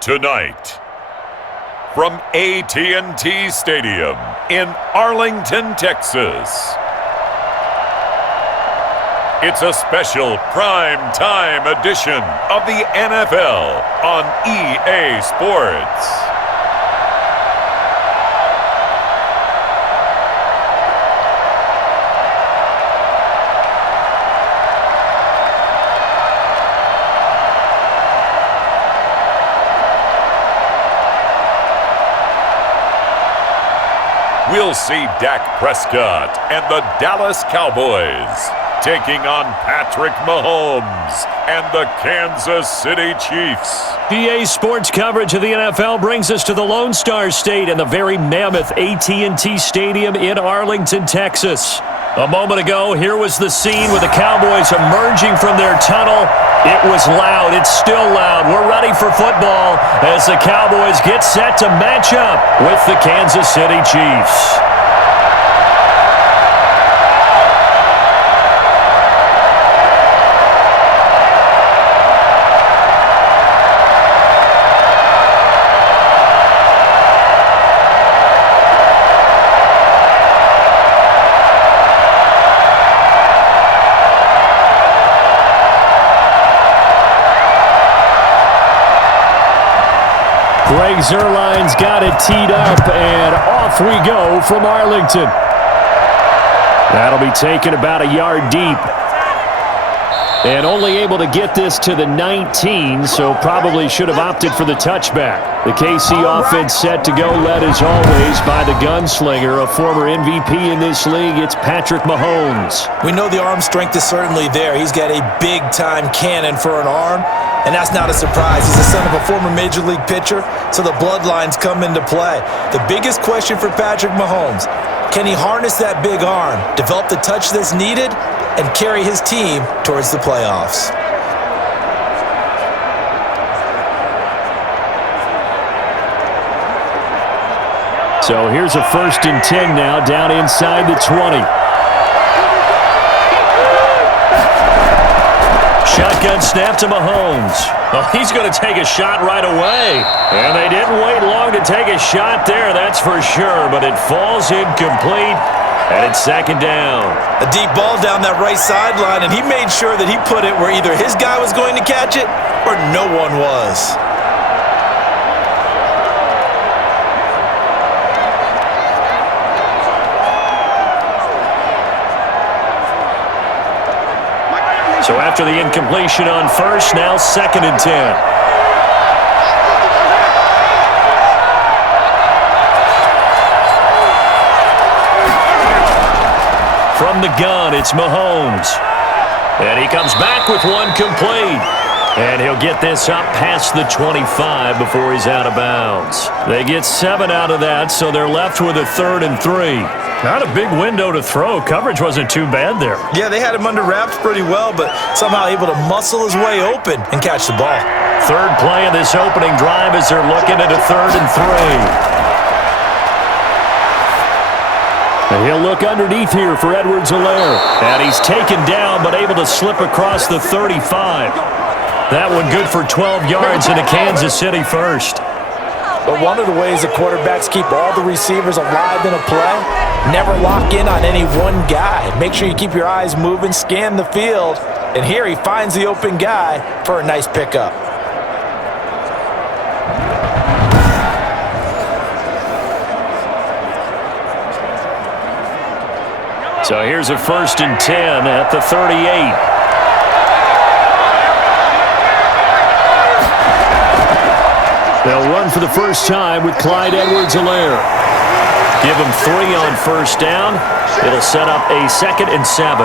Tonight, from AT&T Stadium in Arlington, Texas, it's a special prime time edition of the NFL on EA Sports. We'll see Dak Prescott and the Dallas Cowboys taking on Patrick Mahomes and the Kansas City Chiefs. EA Sports coverage of the NFL brings us to the Lone Star State and the very mammoth AT&T Stadium in Arlington, Texas. A moment ago, here was the scene with the Cowboys emerging from their tunnel. It was loud. It's still loud. We're ready for football as the Cowboys get set to match up with the Kansas City Chiefs. Greg Zuerlein's got it teed up, and off we go from Arlington. That'll be taken about a yard deep. And only able to get this to the 19, so probably should have opted for the touchback. The KC offense set to go, led as always by the gunslinger, a former MVP in this league. It's Patrick Mahomes. We know the arm strength is certainly there. He's got a big-time cannon for an arm, and that's not a surprise. He's the son of a former Major League pitcher, so the bloodlines come into play. The biggest question for Patrick Mahomes, can he harness that big arm, develop the touch that's needed, and carry his team towards the playoffs? So here's a 1st and 10 now, down inside the 20. Shotgun snap to Mahomes. Oh, he's going to take a shot right away. And they didn't wait long to take a shot there, that's for sure. But it falls incomplete, and it's 2nd down. A deep ball down that right sideline, and he made sure that he put it where either his guy was going to catch it or no one was. So after the incompletion on 1st, now 2nd and 10. From the gun, it's Mahomes. And he comes back with one complete. And he'll get this up past the 25 before he's out of bounds. They get 7 out of that, so they're left with a 3rd and 3. Not a big window to throw. Coverage wasn't too bad there. Yeah, they had him under wraps pretty well, but somehow able to muscle his way open and catch the ball. 3rd play of this opening drive as they're looking at a 3rd and 3. And he'll look underneath here for Edwards-Helaire. And he's taken down, but able to slip across the 35. That one good for 12 yards into Kansas City 1st. But one of the ways the quarterbacks keep all the receivers alive in a play, never lock in on any one guy. Make sure you keep your eyes moving, scan the field, and here he finds the open guy for a nice pickup. So here's a 1st and 10 at the 38. They'll run for the first time with Clyde Edwards-Helaire. Give him 3 on 1st down. It'll set up a 2nd and 7.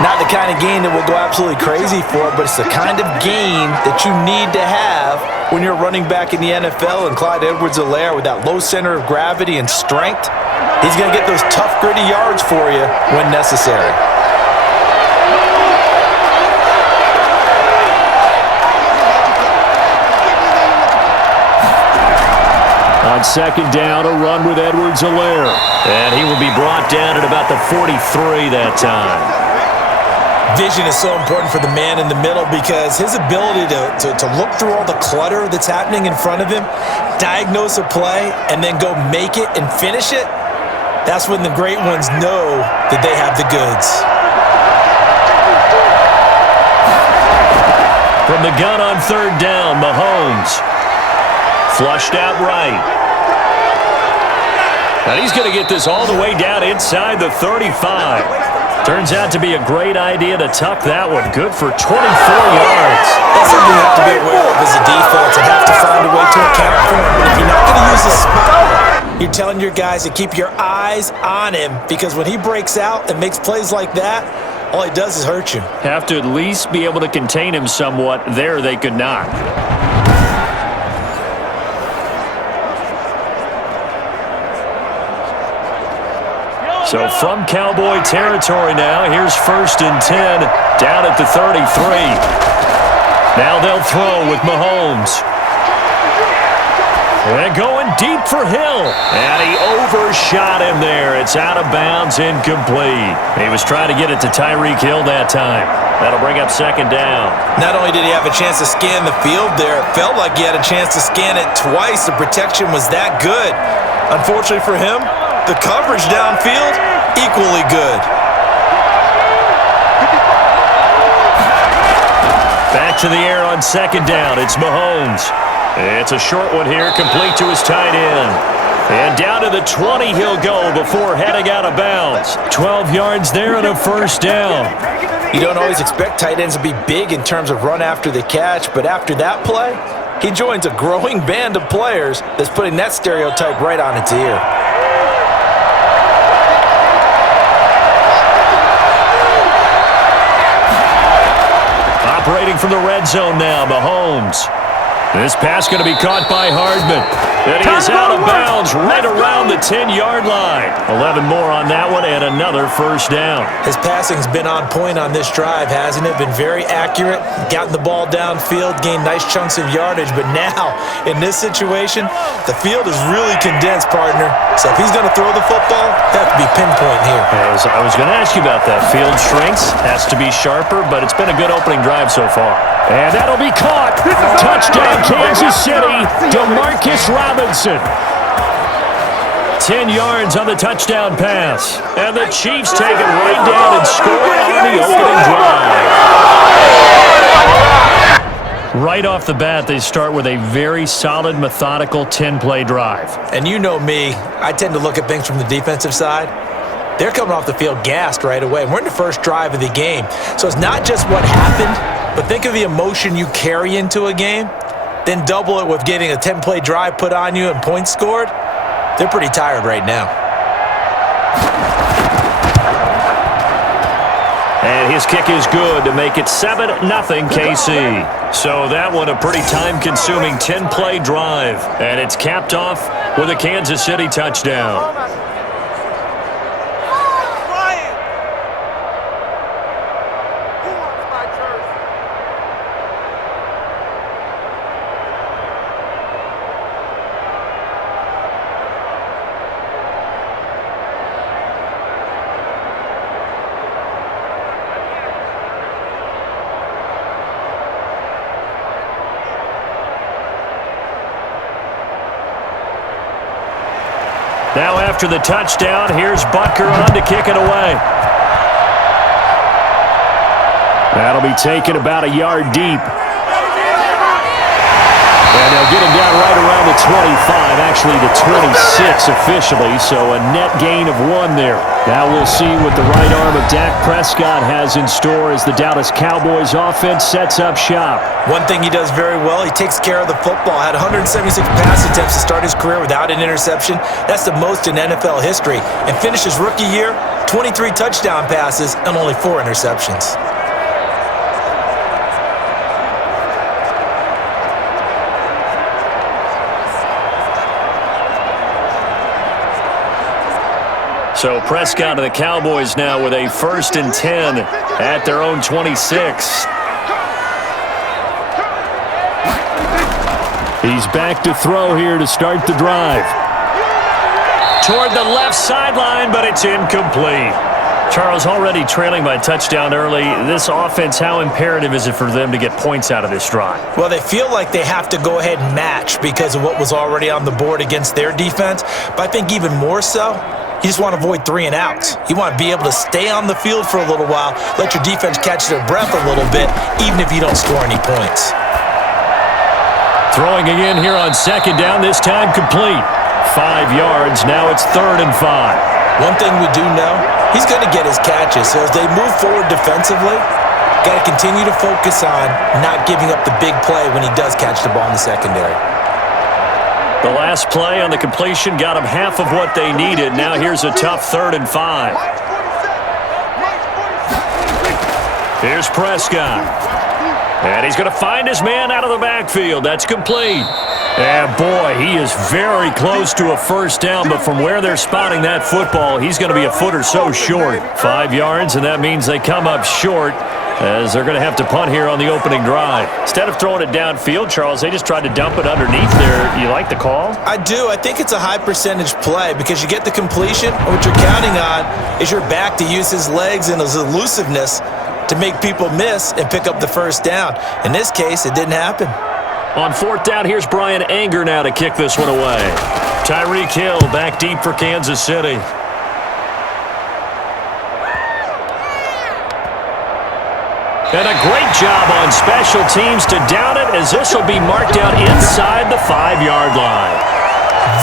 Not the kind of gain that we'll go absolutely crazy for, but it's the kind of gain that you need to have when you're running back in the NFL. And Clyde Edwards-Helaire, with that low center of gravity and strength, he's going to get those tough, gritty yards for you when necessary. On 2nd down, a run with Edwards-Helaire. And he will be brought down at about the 43 that time. Vision is so important for the man in the middle because his ability to look through all the clutter that's happening in front of him, diagnose a play, and then go make it and finish it, that's when the great ones know that they have the goods. From the gun on third down, Mahomes. Flushed out right. And he's going to get this all the way down inside the 35. Turns out to be a great idea to tuck that one. Good for 24 yards. That's something you have to be aware of as a defense and have to find a way to account for him. And if you're not going to use a spot, you're telling your guys to keep your eyes on him because when he breaks out and makes plays like that, all he does is hurt you. Have to at least be able to contain him somewhat. There they could not. So from Cowboy territory now, here's 1st and 10 down at the 33. Now they'll throw with Mahomes. And going deep for Hill. And he overshot him there. It's out of bounds, incomplete. He was trying to get it to Tyreek Hill that time. That'll bring up 2nd down. Not only did he have a chance to scan the field there, it felt like he had a chance to scan it twice. The protection was that good. Unfortunately for him, the coverage downfield, equally good. Back to the air on 2nd down. It's Mahomes. It's a short one here, complete to his tight end. And down to the 20 he'll go before heading out of bounds. 12 yards there and a 1st down. You don't always expect tight ends to be big in terms of run after the catch, but after that play, he joins a growing band of players that's putting that stereotype right on its ear. Operating from the red zone now, Mahomes. This pass going to be caught by Hardman. And he is out of bounds right around the 10-yard line. 11 more on that one and another 1st down. His passing's been on point on this drive, hasn't it? Been very accurate, gotten the ball downfield, gained nice chunks of yardage. But now, in this situation, the field is really condensed, partner. So if he's going to throw the football, that has to be pinpoint here. I was going to ask you about that. Field shrinks, has to be sharper, but it's been a good opening drive so far. And that'll be caught. Touchdown, Kansas City. DeMarcus Robinson. 10 yards on the touchdown pass. And the Chiefs take it right down and score on the opening drive. Right off the bat, they start with a very solid, methodical 10-play drive. And you know me, I tend to look at things from the defensive side. They're coming off the field gassed right away. We're in the first drive of the game. So it's not just what happened, but think of the emotion you carry into a game, then double it with getting a 10-play drive put on you and points scored. They're pretty tired right now. And his kick is good to make it 7-0 KC. So that one a pretty time-consuming 10-play drive. And it's capped off with a Kansas City touchdown. Now after the touchdown, here's Butker on to kick it away. That'll be taken about a yard deep. And they'll get him down right around the 25, actually the 26 officially, so a net gain of 1 there. Now we'll see what the right arm of Dak Prescott has in store as the Dallas Cowboys offense sets up shop. One thing he does very well, he takes care of the football. Had 176 pass attempts to start his career without an interception. That's the most in NFL history. And finished his rookie year, 23 touchdown passes and only 4 interceptions. So Prescott of the Cowboys now with a 1st and 10 at their own 26. He's back to throw here to start the drive. Toward the left sideline, but it's incomplete. Charles, already trailing by a touchdown early. This offense, how imperative is it for them to get points out of this drive? Well, they feel like they have to go ahead and match because of what was already on the board against their defense. But I think even more so, you just want to avoid 3 and outs. You want to be able to stay on the field for a little while, let your defense catch their breath a little bit, even if you don't score any points. Throwing again here on second down, this time complete. 5 yards, now it's 3rd and 5. One thing we do know, he's going to get his catches. So as they move forward defensively, got to continue to focus on not giving up the big play when he does catch the ball in the secondary. The last play on the completion got them half of what they needed. Now here's a tough 3rd and 5. Here's Prescott. And he's going to find his man out of the backfield. That's complete. And boy, he is very close to a first down, but from where they're spotting that football, he's going to be a foot or so short. 5 yards, and that means they come up short as they're going to have to punt here on the opening drive. Instead of throwing it downfield, Charles, they just tried to dump it underneath there. You like the call? I do. I think it's a high percentage play because you get the completion, and what you're counting on is your back to use his legs and his elusiveness to make people miss and pick up the first down. In this case, it didn't happen. On 4th down, here's Brian Anger now to kick this one away. Tyreek Hill back deep for Kansas City. And a great job on special teams to down it, as this will be marked out inside the 5-yard line.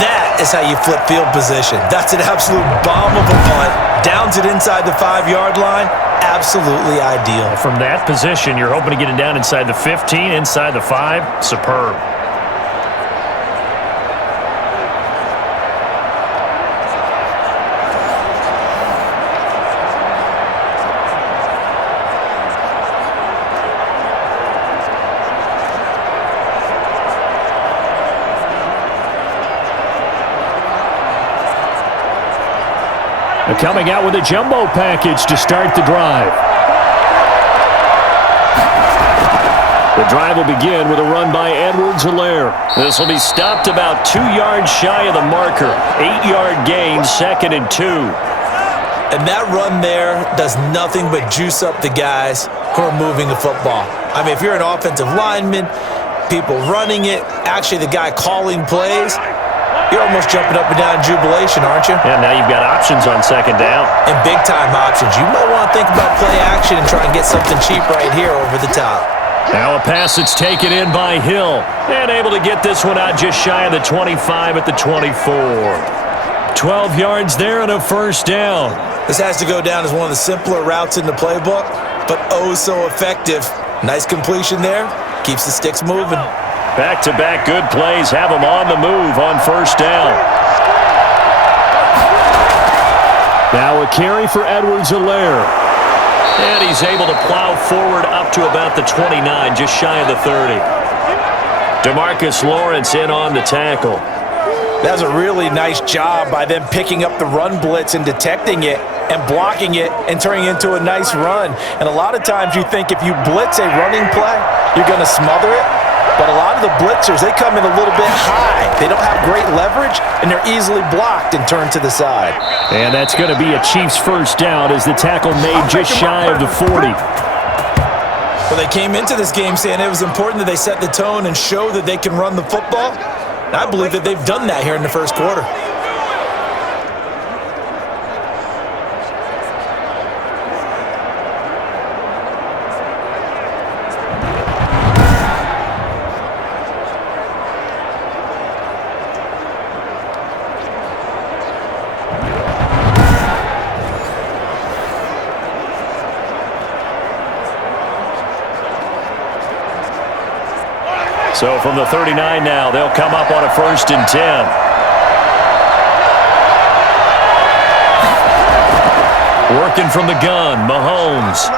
That is how you flip field position. That's an absolute bomb of a punt. Downs it inside the 5-yard line. Absolutely ideal. From that position, you're hoping to get it down inside the 15, inside the 5. Superb. Coming out with a jumbo package to start the drive. The drive will begin with a run by Edwards-Helaire. This will be stopped about 2 yards shy of the marker. 8-yard gain, 2nd and 2. And that run there does nothing but juice up the guys who are moving the football. I mean, if you're an offensive lineman, people running it, actually the guy calling plays, you're almost jumping up and down in jubilation, aren't you? Yeah, now you've got options on 2nd down. And big-time options. You might want to think about play action and try and get something cheap right here over the top. Now a pass that's taken in by Hill. And able to get this one out just shy of the 25 at the 24. 12 yards there and a first down. This has to go down as one of the simpler routes in the playbook, but oh so effective. Nice completion there. Keeps the sticks moving. Back-to-back good plays have them on the move on first down. Now a carry for Edwards-Helaire. And he's able to plow forward up to about the 29, just shy of the 30. DeMarcus Lawrence in on the tackle. That was a really nice job by them picking up the run blitz and detecting it and blocking it and turning it into a nice run. And a lot of times you think if you blitz a running play, you're going to smother it. But a lot of the blitzers, they come in a little bit high. They don't have great leverage, and they're easily blocked and turned to the side. And that's going to be a Chiefs first down as the tackle made just shy of the 40. Well, they came into this game saying it was important that they set the tone and show that they can run the football. And I believe that they've done that here in the first quarter. So from the 39 now, they'll come up on a 1st and 10. Working from the gun, Mahomes.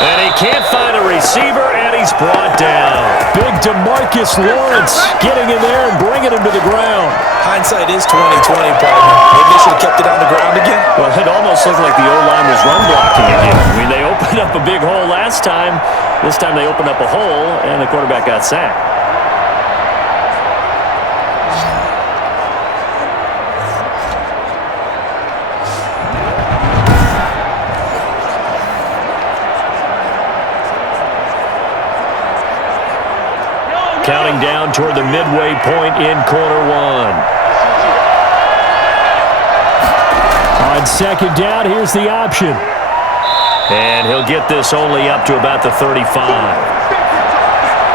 And he can't find a receiver, and he's brought down. Big DeMarcus Lawrence getting in there and bringing him to the ground. Hindsight is 20/20, partner. Maybe they should have kept it on the ground again. Well, it almost looked like the O-line was run blocking again. I mean, they opened up a big hole last time. This time they opened up a hole, and the quarterback got sacked. counting down toward the midway point in quarter one. On second down, here's the option. And he'll get this only up to about the 35.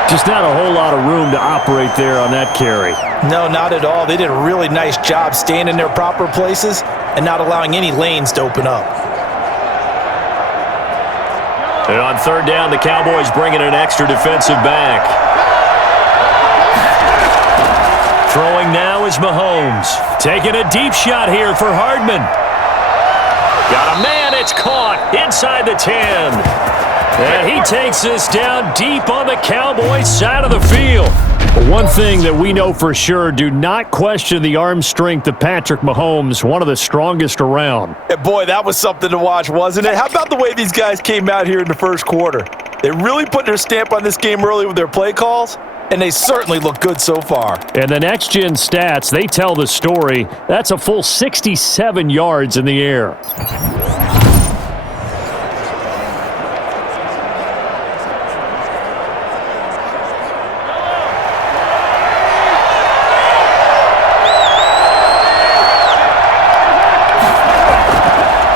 Just not a whole lot of room to operate there on that carry. No, not at all. They did a really nice job staying in their proper places and not allowing any lanes to open up. And on third down, the Cowboys bring in an extra defensive back. Throwing now is Mahomes. Taking a deep shot here for Hardman. Got a man, it's caught inside the 10. And he takes this down deep on the Cowboys side of the field. One thing that we know for sure, do not question the arm strength of Patrick Mahomes, one of the strongest around. And boy, that was something to watch, wasn't it? How about the way these guys came out here in the first quarter? They really put their stamp on this game early with their play calls, and they certainly look good so far. And the next-gen stats, they tell the story. That's a full 67 yards in the air.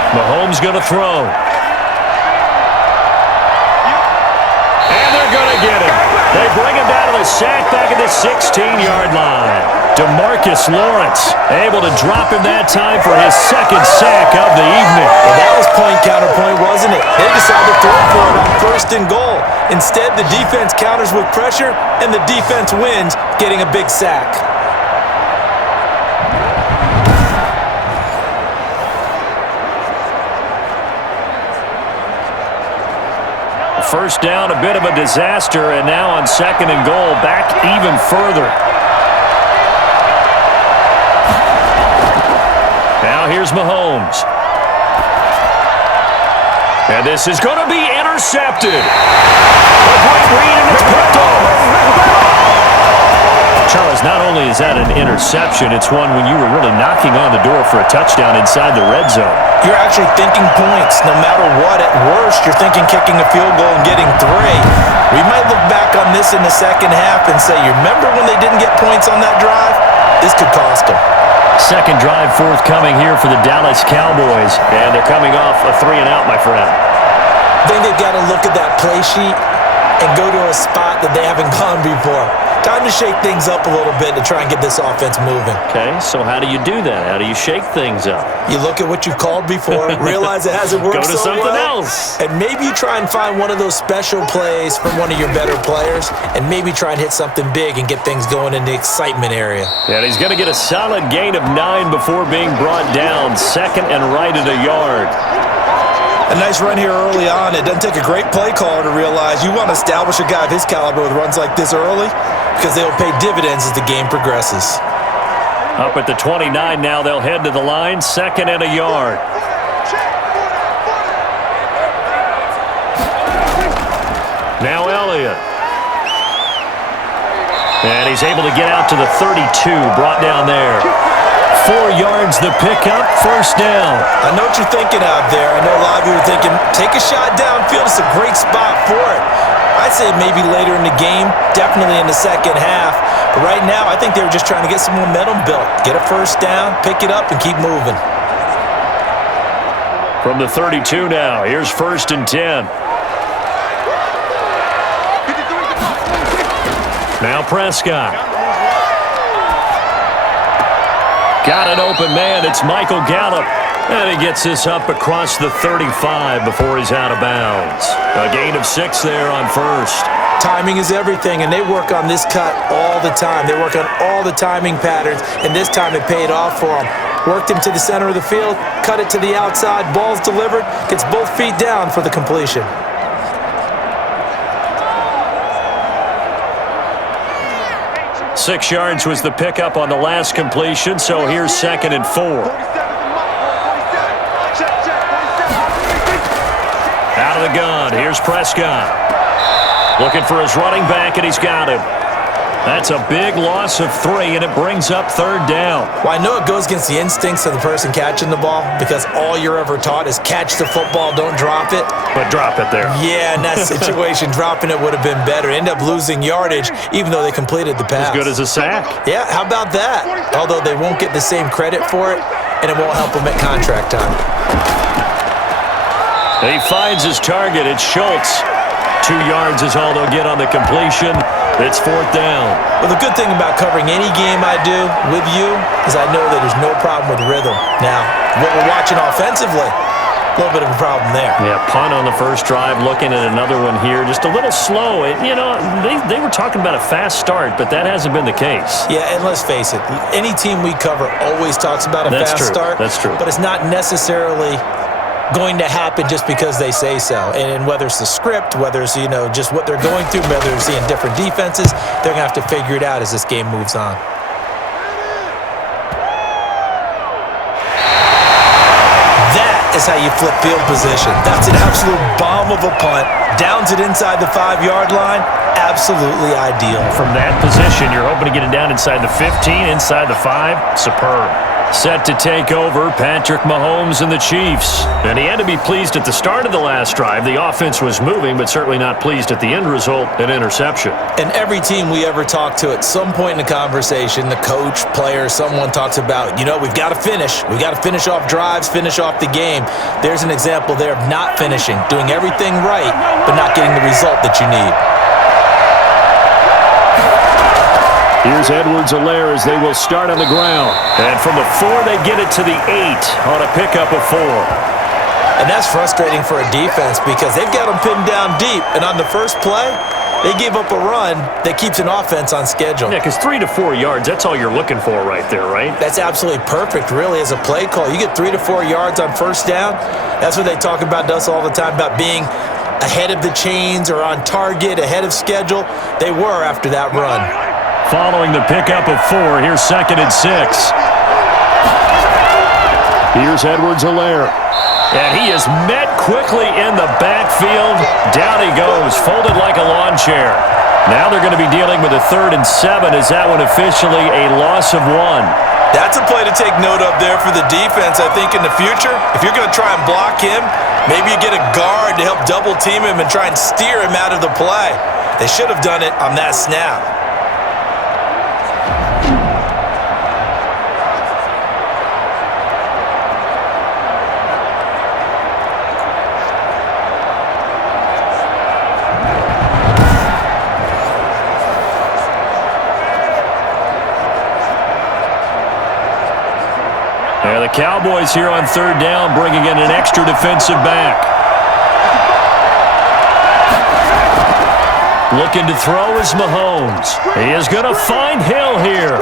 Mahomes going to throw. And they're going to get him. They bring him down to the sack back at the 16-yard line. DeMarcus Lawrence able to drop him that time for his second sack of the evening. Well, that was point counterpoint, wasn't it? They decided to throw for it on first and goal. Instead, the defense counters with pressure, and the defense wins, getting a big sack. First down, a bit of a disaster, and now on second and goal, back even further. Now here's Mahomes. And this is going to be intercepted. A great read, and it's picked off. Charles, not only is that an interception, it's one when you were really knocking on the door for a touchdown inside the red zone. You're actually thinking points. No matter what, at worst, you're thinking kicking a field goal and getting 3. We might look back on this in the second half and say, you remember when they didn't get points on that drive? This could cost them. Second drive forthcoming here for the Dallas Cowboys, and thee coming off a 3-and-out, my friend. I think they've got to look at that play sheet and go to a spot that they haven't gone before. Time to shake things up a little bit to try and get this offense moving. Okay, so how do you do that? How do you shake things up? You look at what you've called before, realize it hasn't worked so well. Go to something else. And maybe you try and find one of those special plays from one of your better players, and maybe try and hit something big and get things going in the excitement area. And he's going to get a solid gain of 9 before being brought down. Second and right at a yard. A nice run here early on. It doesn't take a great play caller to realize you want to establish a guy of his caliber with runs like this early, because they'll pay dividends as the game progresses. Up at the 29 now, they'll head to the line, second and a yard. Now Elliott. And he's able to get out to the 32, brought down there. 4 yards the pickup, first down. I know what you're thinking out there. I know a lot of you are thinking, take a shot downfield. It's a great spot for it. I'd say maybe later in the game, definitely in the second half. But right now, I think they were just trying to get some momentum built. Get a first down, pick it up, and keep moving. From the 32 now, here's first and 10. Now Prescott. Got an open man. It's Michael Gallup. And he gets this up across the 35 before he's out of bounds. A gain of 6 there on first. Timing is everything, and they work on this cut all the time. They work on all the timing patterns, and this time it paid off for them. Worked him to the center of the field, cut it to the outside, ball's delivered, gets both feet down for the completion. Six yards was the pickup on the last completion, so here's second and 4. Out of the gun, here's Prescott. Looking for his running back, and he's got him. That's a big loss of 3, and it brings up 3rd down. Well, I know it goes against the instincts of the person catching the ball because all you're ever taught is catch the football, don't drop it. But drop it there. Yeah, in that situation, dropping it would have been better. End up losing yardage, even though they completed the pass. As good as a sack. Yeah, how about that? Although they won't get the same credit for it, and it won't help them at contract time. He finds his target. It's Schultz. 2 yards is all they'll get on the completion. It's 4th down. Well, the good thing about covering any game I do with you is I know that there's no problem with rhythm. Now, what we're watching offensively, a little bit of a problem there. Yeah, punt on the first drive, looking at another one here. Just a little slow. They were talking about a fast start, but that hasn't been the case. Yeah, and let's face it, any team we cover always talks about a fast start. That's true. But it's not necessarily going to happen just because they say so. And whether it's the script, whether it's, just what they're going through, whether they're seeing different defenses, they're going to have to figure it out as this game moves on. That is how you flip field position. That's an absolute bomb of a punt. Downs it inside the 5-yard line. Absolutely ideal. From that position, you're hoping to get it down inside the 15, inside the 5. Superb. Set to take over, Patrick Mahomes and the Chiefs. And he had to be pleased at the start of the last drive. The offense was moving, but certainly not pleased at the end result, an interception. And every team we ever talk to at some point in the conversation, the coach, player, someone talks about, we've got to finish. We've got to finish off drives, finish off the game. There's an example there of not finishing, doing everything right, but not getting the result that you need. Here's Edwards-Helaire as they will start on the ground. And from the 4, they get it to the 8 on a pickup of 4. And that's frustrating for a defense because they've got them pinned down deep. And on the first play, they gave up a run that keeps an offense on schedule. Yeah, because 3 to 4 yards, that's all you're looking for right there, right? That's absolutely perfect, really, as a play call. You get 3 to 4 yards on first down. That's what they talk about us all the time, about being ahead of the chains or on target, ahead of schedule. They were after that run. Following the pickup of 4, here's 2nd and 6. Here's Edwards-Helaire. And he is met quickly in the backfield. Down he goes, folded like a lawn chair. Now they're going to be dealing with a 3rd and 7. Is that one officially a loss of 1? That's a play to take note of there for the defense. I think in the future, if you're going to try and block him, maybe you get a guard to help double team him and try and steer him out of the play. They should have done it on that snap. The Cowboys here on 3rd down, bringing in an extra defensive back. Looking to throw is Mahomes. He is going to find Hill here.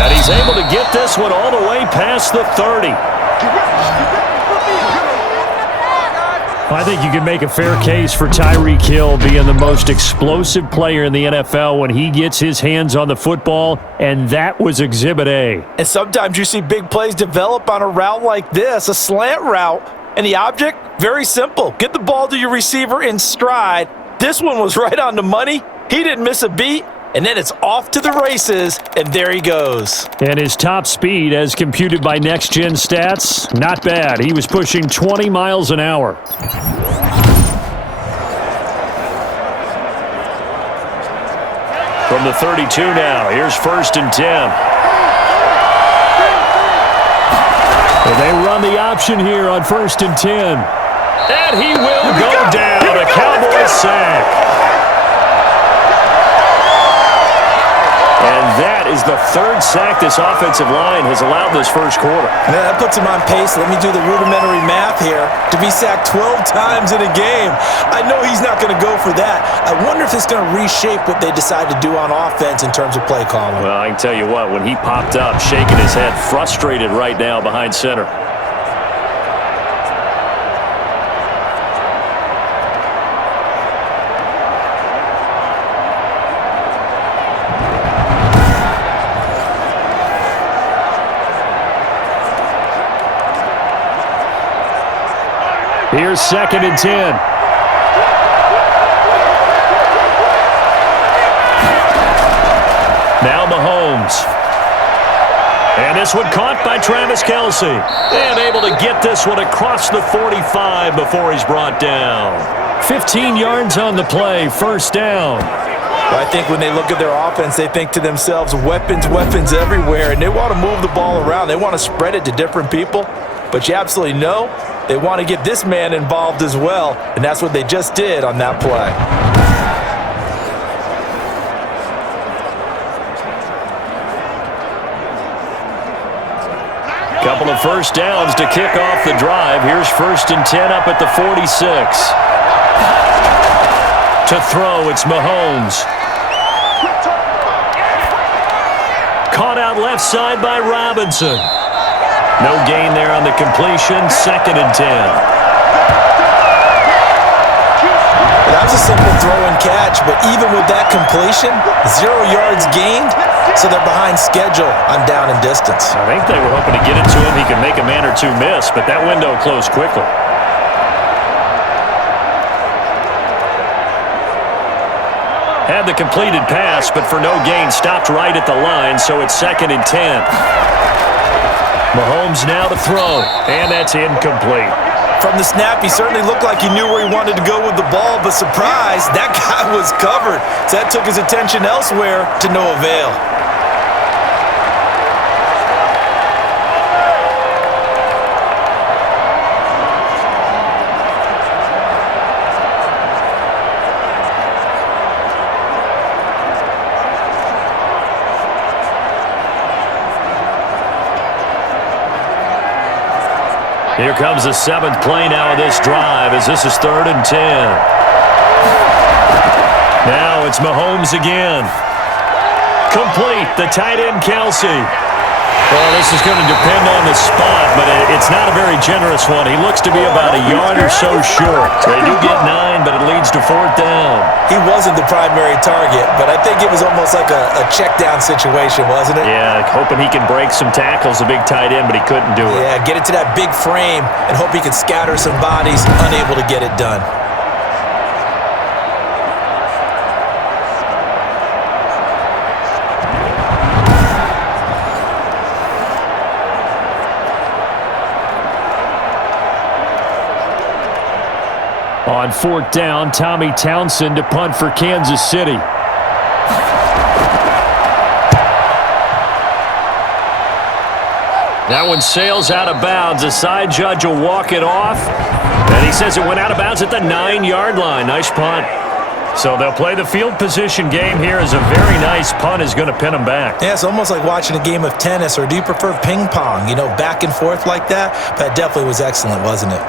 And he's able to get this one all the way past the 30. I think you can make a fair case for Tyreek Hill being the most explosive player in the NFL when he gets his hands on the football, and that was Exhibit A. And sometimes you see big plays develop on a route like this, a slant route, and the object, very simple. Get the ball to your receiver in stride. This one was right on the money. He didn't miss a beat. And then it's off to the races, and there he goes. And his top speed, as computed by Next Gen Stats, not bad. He was pushing 20 miles an hour. From the 32 now, here's 1st and 10. And they run the option here on 1st and 10. And he will go down. A Cowboys sack. And that is the 3rd sack this offensive line has allowed this first quarter. Man, that puts him on pace. Let me do the rudimentary math here. To be sacked 12 times in a game. I know he's not going to go for that. I wonder if it's going to reshape what they decide to do on offense in terms of play calling. Well, I can tell you what, when he popped up, shaking his head, frustrated right now behind center. Here's 2nd and 10. Now Mahomes. And this one caught by Travis Kelce. And able to get this one across the 45 before he's brought down. 15 yards on the play, first down. Well, I think when they look at their offense, they think to themselves, weapons, weapons everywhere, and they want to move the ball around. They want to spread it to different people, but you absolutely know they want to get this man involved as well, and that's what they just did on that play. Couple of first downs to kick off the drive. Here's 1st and 10 up at the 46. To throw, it's Mahomes. Caught out left side by Robinson. No gain there on the completion. 2nd and 10. That was a simple throw and catch, but even with that completion, 0 yards gained, so they're behind schedule on down and distance. I think they were hoping to get it to him. He could make a man or two miss, but that window closed quickly. Had the completed pass, but for no gain, stopped right at the line, so it's 2nd and 10. Mahomes now to throw, and that's incomplete. From the snap, he certainly looked like he knew where he wanted to go with the ball, but surprise, that guy was covered. So that took his attention elsewhere to no avail. Here comes the 7th play now of this drive as this is 3rd and 10. Now it's Mahomes again. Complete, the tight end Kelce. Well, this is going to depend on the spot, but it's not a very generous one. He looks to be about a yard or so short. They do get 9, but it leads to 4th down. He wasn't the primary target, but I think it was almost like a check down situation, wasn't it? Yeah, hoping he can break some tackles, a big tight end, but he couldn't do it. Yeah, get it to that big frame and hope he can scatter some bodies, unable to get it done. On 4th down, Tommy Townsend to punt for Kansas City. That one sails out of bounds. The side judge will walk it off. And he says it went out of bounds at the 9-yard line. Nice punt. So they'll play the field position game here as a very nice punt is going to pin them back. Yeah, it's almost like watching a game of tennis, or do you prefer ping pong? You know, back and forth like that? But that definitely was excellent, wasn't it?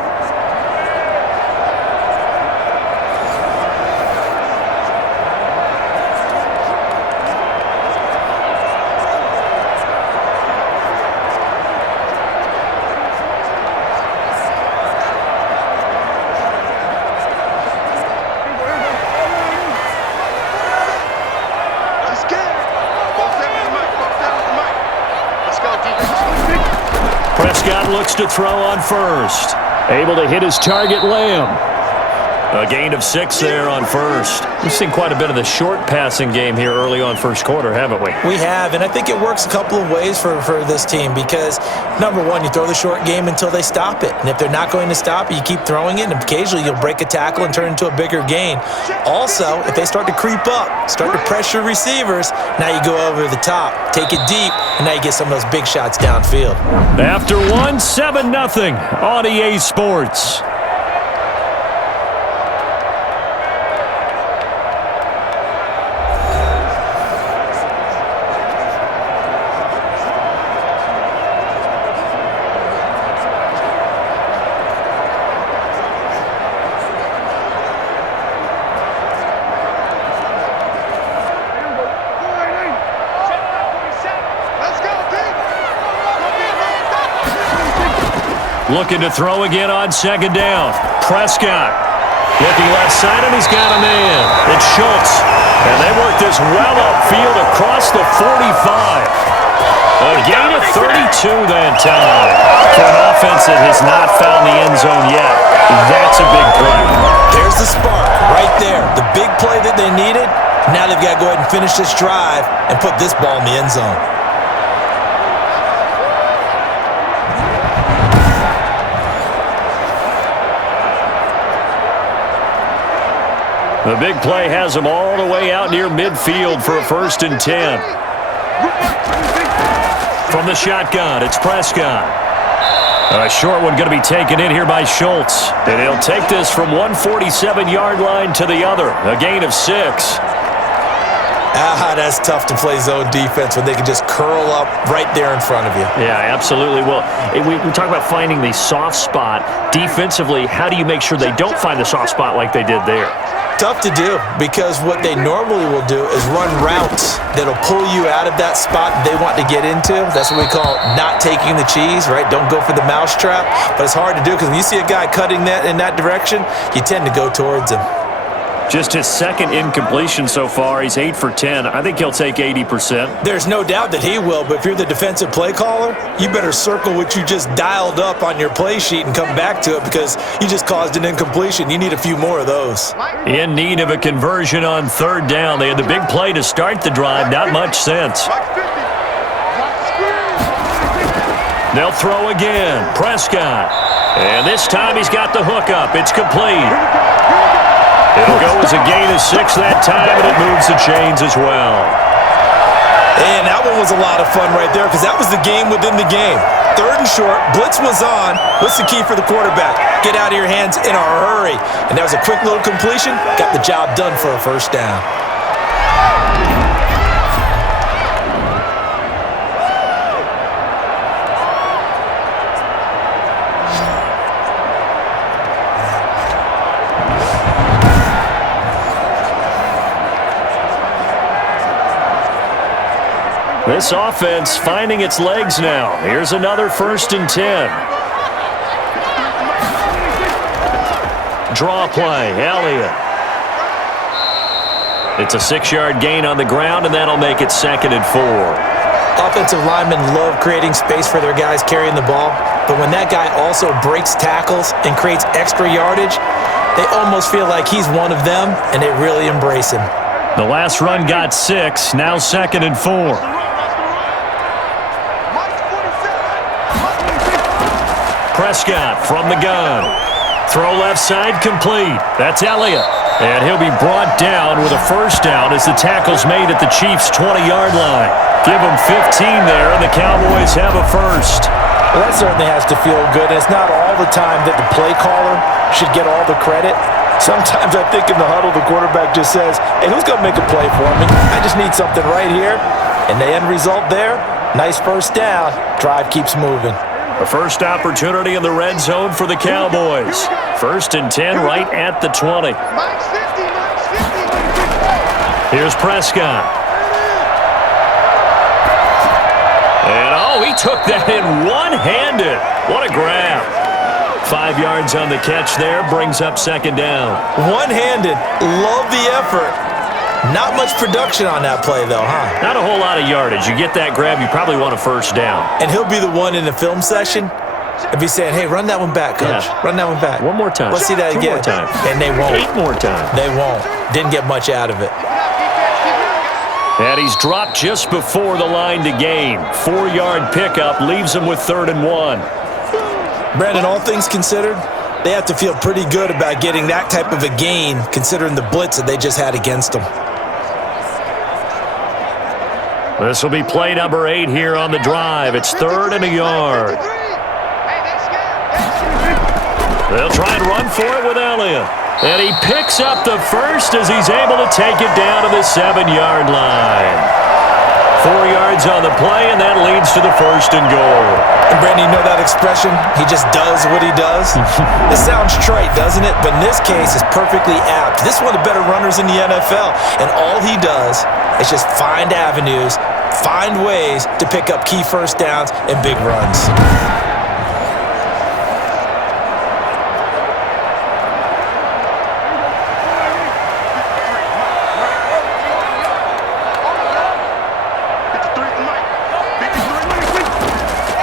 Prescott looks to throw on 1st. Able to hit his target, Lamb. A gain of 6 there on 1st. We've seen quite a bit of the short passing game here early on 1st quarter, haven't we? We have, and I think it works a couple of ways for this team because, number one, you throw the short game until they stop it. And if they're not going to stop it, you keep throwing it, and occasionally you'll break a tackle and turn into a bigger gain. Also, if they start to creep up, start to pressure receivers, now you go over the top, take it deep, and now you get some of those big shots downfield. After 7-0 on EA Sports. Looking to throw again on 2nd down. Prescott looking left side, and he's got a man. It's Schultz. And they work this well upfield across the 45. A gain of 32 that time. For an offense that has not found the end zone yet, that's a big play. There's the spark right there. The big play that they needed, Now they've got to go ahead and finish this drive and put this ball in the end zone. The big play has them all the way out near midfield for a 1st and 10. From the shotgun, it's Prescott. A short one going to be taken in here by Schultz. And he'll take this from 147-yard line to the other. A gain of 6. That's tough to play zone defense when they can just curl up right there in front of you. Yeah, absolutely. Well, we talk about finding the soft spot. Defensively, how do you make sure they don't find the soft spot like they did there? Tough to do, because what they normally will do is run routes that'll pull you out of that spot they want to get into. That's what we call not taking the cheese, right? Don't go for the mousetrap. But it's hard to do because when you see a guy cutting that in that direction, you tend to go towards him. Just his second incompletion so far. He's 8 for 10. I think he'll take 80%. There's no doubt that he will, but if you're the defensive play caller, you better circle what you just dialed up on your play sheet and come back to it because you just caused an incompletion. You need a few more of those. In need of a conversion on 3rd down. They had the big play to start the drive. Not much sense. They'll throw again. Prescott. And this time he's got the hook up. It's complete. It'll go as a gain of 6 that time, and it moves the chains as well. And that one was a lot of fun right there because that was the game within the game. 3rd and short, blitz was on. What's the key for the quarterback? Get out of your hands in a hurry. And that was a quick little completion. Got the job done for a 1st down. This offense finding its legs now. Here's another 1st and 10. Draw play, Elliott. It's a 6-yard gain on the ground, and that'll make it 2nd and 4. Offensive linemen love creating space for their guys carrying the ball, but when that guy also breaks tackles and creates extra yardage, they almost feel like he's one of them, and they really embrace him. The last run got 6, now 2nd and 4. Prescott from the gun. Throw left side complete. That's Elliott. And he'll be brought down with a 1st down as the tackle's made at the Chiefs' 20-yard line. Give them 15 there, and the Cowboys have a 1st. Well, that certainly has to feel good. It's not all the time that the play caller should get all the credit. Sometimes I think in the huddle, the quarterback just says, hey, who's going to make a play for me? I just need something right here. And the end result there, nice 1st down. Drive keeps moving. A 1st opportunity in the red zone for the Cowboys. 1st and 10 right at the 20. Here's Prescott. And, he took that in one-handed. What a grab. 5 yards on the catch there, brings up 2nd down. One-handed. Love the effort. Not much production on that play, though, huh? Not a whole lot of yardage. You get that grab, you probably want a 1st down. And he'll be the one in the film session and be saying, hey, run that one back, coach. Yeah. Run that one back. One more time. Let's see that again. 2 more times. And they won't. 8 more times. They won't. Didn't get much out of it. And he's dropped just before the line to gain. 4-yard pickup leaves him with 3rd and 1. Brandon, all things considered, they have to feel pretty good about getting that type of a gain considering the blitz that they just had against them. This will be play number 8 here on the drive. It's 3rd and a yard. They'll try and run for it with Elliott. And he picks up the 1st as he's able to take it down to the 7-yard line. 4 yards on the play, and that leads to the 1st and goal. And Brandon, you know that expression? He just does what he does? It sounds trite, doesn't it? But in this case, it's perfectly apt. This is one of the better runners in the NFL, and all he does is just find avenues, find ways to pick up key 1st downs and big runs.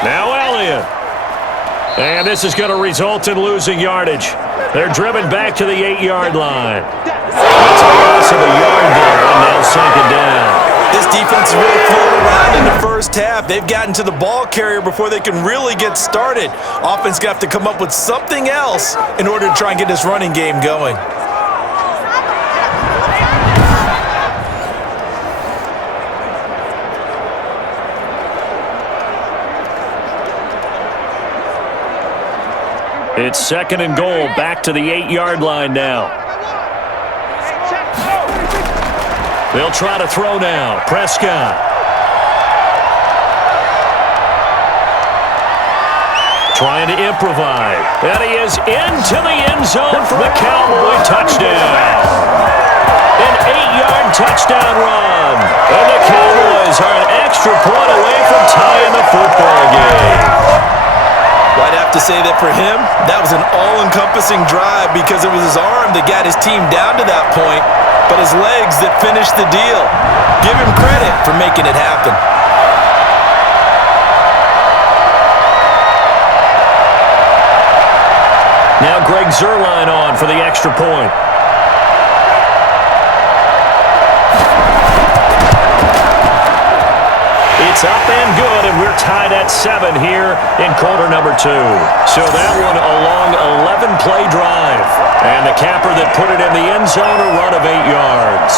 Now Elliott. And this is going to result in losing yardage. They're driven back to the 8-yard line. That's a loss of a yard there, and now second down. This defense is really floating around in the first half. They've gotten to the ball carrier before they can really get started. Offense going to have to come up with something else in order to try and get this running game going. It's second and goal, back to the 8-yard line now. They'll try to throw now. Prescott. Trying to improvise. And he is into the end zone for the Cowboy touchdown. An 8-yard touchdown run. And the Cowboys are an extra point away from tying the football game. Well, I'd have to say that for him, that was an all-encompassing drive because it was his arm that got his team down to that point, but his legs that finished the deal. Give him credit for making it happen. Now Greg Zuerlein on for the extra point. It's up and good, and we're tied at 7 here in quarter number 2. So that one a long 11-play drive. And the capper that put it in the end zone, a run of 8 yards.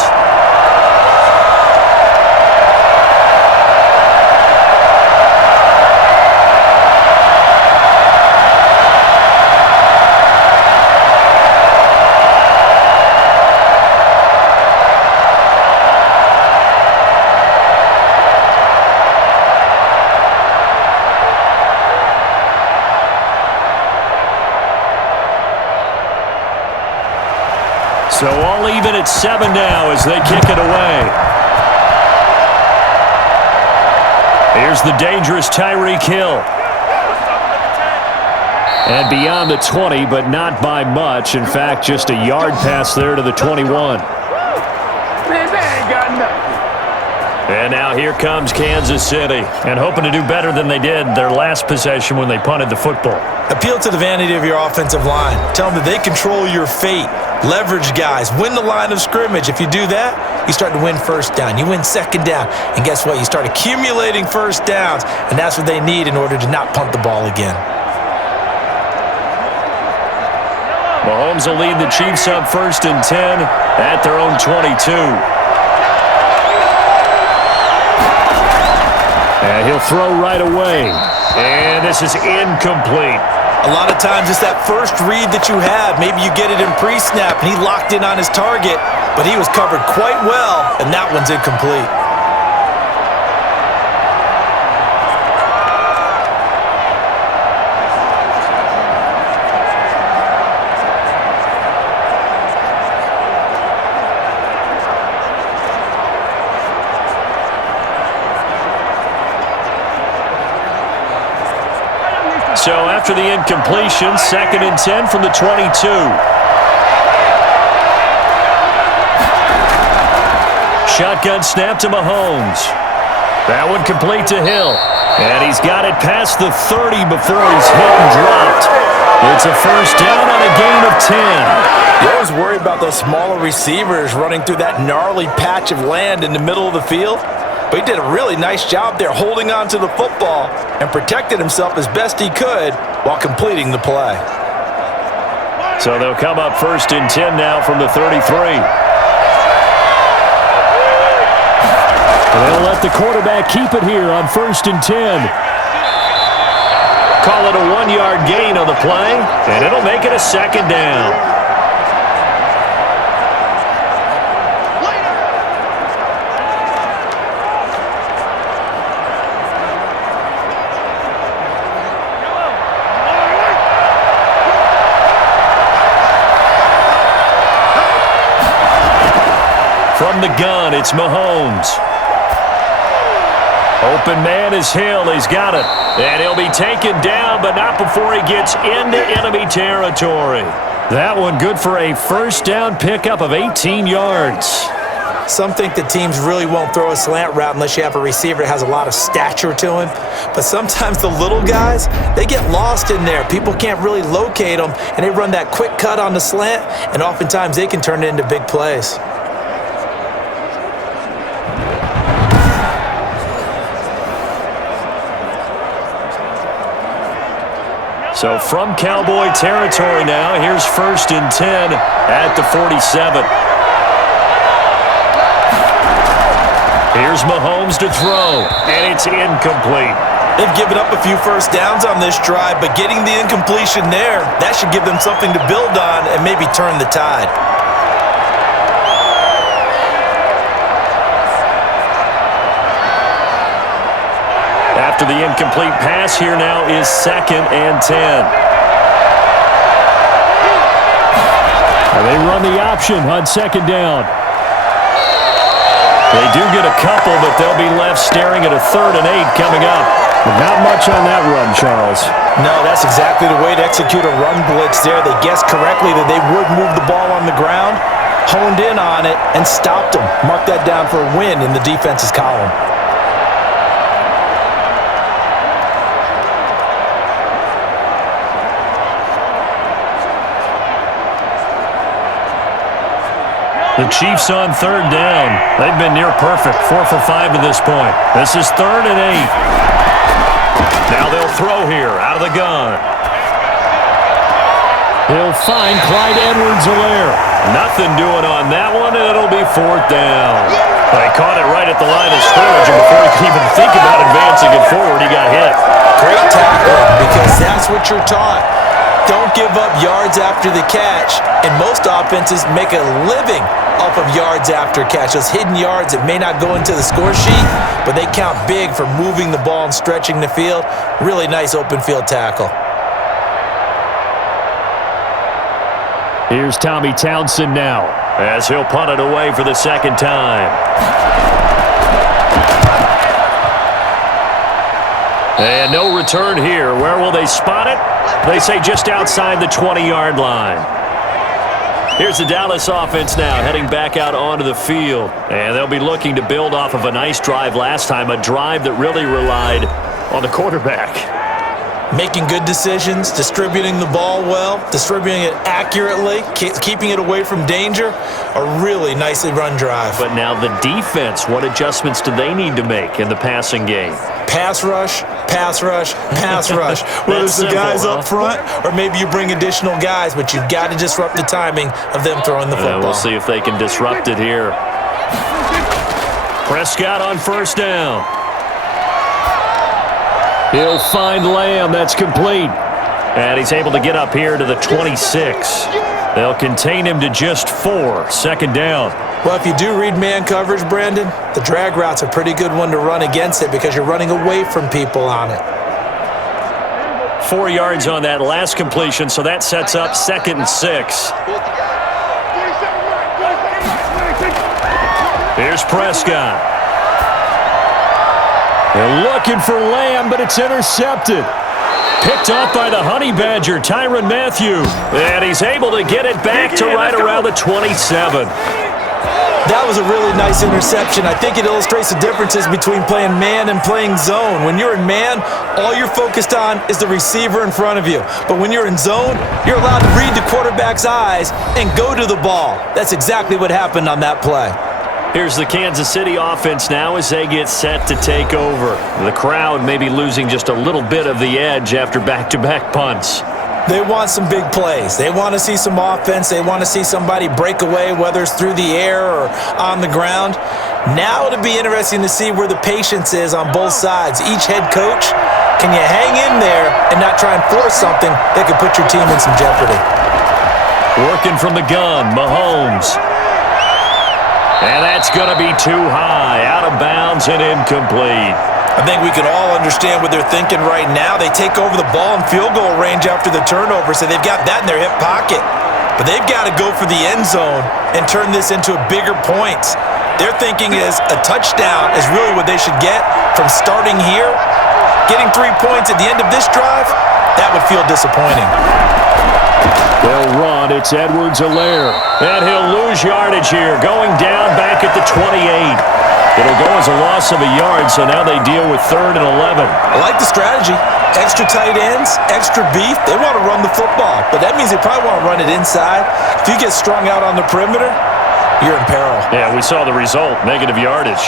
So all even at 7 now as they kick it away. Here's the dangerous Tyreek Hill. And beyond the 20, but not by much. In fact, just a yard pass there to the 21. And now here comes Kansas City. And hoping to do better than they did their last possession when they punted the football. Appeal to the vanity of your offensive line. Tell them that they control your fate. Leverage guys. Win the line of scrimmage. If you do that, you start to win first down. You win second down. And guess what? You start accumulating first downs. And that's what they need in order to not punt the ball again. Mahomes will lead the Chiefs up 1st and 10 at their own 22. And he'll throw right away. And this is incomplete. A lot of times it's that first read that you have. Maybe you get it in pre-snap and he locked in on his target, but he was covered quite well, and that one's incomplete. So after the incompletion, 2nd and 10 from the 22. Shotgun snap to Mahomes. That one complete to Hill. And he's got it past the 30 before he's hit and dropped. It's a first down on a gain of 10. You always worry about those smaller receivers running through that gnarly patch of land in the middle of the field. But he did a really nice job there holding on to the football and protected himself as best he could while completing the play. So they'll come up 1st and 10 now from the 33. And they'll let the quarterback keep it here on 1st and 10. Call it a 1-yard gain on the play, and it'll make it a 2nd down. From the gun, it's Mahomes. Open man is Hill. He's got it. And he'll be taken down, but not before he gets into enemy territory. That one good for a first down pickup of 18 yards. Some think that teams really won't throw a slant route unless you have a receiver that has a lot of stature to him. But sometimes the little guys, they get lost in there. People can't really locate them, and they run that quick cut on the slant, and oftentimes they can turn it into big plays. So from Cowboy territory now, here's 1st and 10 at the 47. Here's Mahomes to throw, and it's incomplete. They've given up a few first downs on this drive, but getting the incompletion there, that should give them something to build on and maybe turn the tide. After the incomplete pass, here now is 2nd and 10. And they run the option on 2nd down. They do get a couple, but they'll be left staring at a 3rd and 8 coming up. Not much on that run, Charles. No, that's exactly the way to execute a run blitz there. They guessed correctly that they would move the ball on the ground, honed in on it, and stopped them. Mark that down for a win in the defense's column. The Chiefs on 3rd down. They've been near perfect, 4 for 5 to this point. This is 3rd and 8. Now they'll throw here out of the gun. He'll find Clyde Edwards-Helaire. Nothing doing on that one, and it'll be 4th down. They caught it right at the line of scrimmage, and before he could even think about advancing it forward, he got hit. Great tackle, because that's what you're taught. Don't give up yards after the catch, and most offenses make a living off of yards after catch. Those hidden yards that may not go into the score sheet, but they count big for moving the ball and stretching the field. Really nice open field tackle. Here's Tommy Townsend now, as he'll punt it away for the 2nd time. And no return here. Where will they spot it? They say just outside the 20-yard line. Here's the Dallas offense now heading back out onto the field. And they'll be looking to build off of a nice drive last time, a drive that really relied on the quarterback. Making good decisions, distributing the ball well, distributing it accurately, keeping it away from danger. A really nicely run drive. But now the defense, what adjustments do they need to make in the passing game? Pass rush, pass rush, pass rush. Whether it's the guys up front or maybe you bring additional guys, but you've got to disrupt the timing of them throwing the football. We'll see if they can disrupt it here. Prescott on 1st down. He'll find Lamb. That's complete. And he's able to get up here to the 26. They'll contain him to just 4. 2nd down. Well, if you do read man coverage, Brandon, the drag route's a pretty good one to run against it because you're running away from people on it. 4 yards on that last completion, so that sets up 2nd and 6. Here's Prescott. They're looking for Lamb, but it's intercepted. Picked off by the Honey Badger, Tyrann Mathieu. And he's able to get it back to right around the 27. That was a really nice interception. I think it illustrates the differences between playing man and playing zone. When you're in man, all you're focused on is the receiver in front of you. But when you're in zone, you're allowed to read the quarterback's eyes and go to the ball. That's exactly what happened on that play. Here's the Kansas City offense now as they get set to take over. The crowd may be losing just a little bit of the edge after back-to-back punts. They want some big plays. They want to see some offense. They want to see somebody break away, whether it's through the air or on the ground. Now it'll be interesting to see where the patience is on both sides. Each head coach, can you hang in there and not try and force something that could put your team in some jeopardy? Working from the gun, Mahomes. And that's going to be too high, out of bounds and incomplete. I think we can all understand what they're thinking right now. They take over the ball in field goal range after the turnover, so they've got that in their hip pocket. But they've got to go for the end zone and turn this into bigger points. Their thinking is a touchdown is really what they should get from starting here. Getting 3 points at the end of this drive, that would feel disappointing. They'll run. It's Edwards-Helaire. And he'll lose yardage here, going down back at the 28. It'll go as a loss of a yard, so now they deal with 3rd and 11. I like the strategy. Extra tight ends, extra beef. They want to run the football, but that means they probably want to run it inside. If you get strung out on the perimeter, you're in peril. Yeah, we saw the result, negative yardage.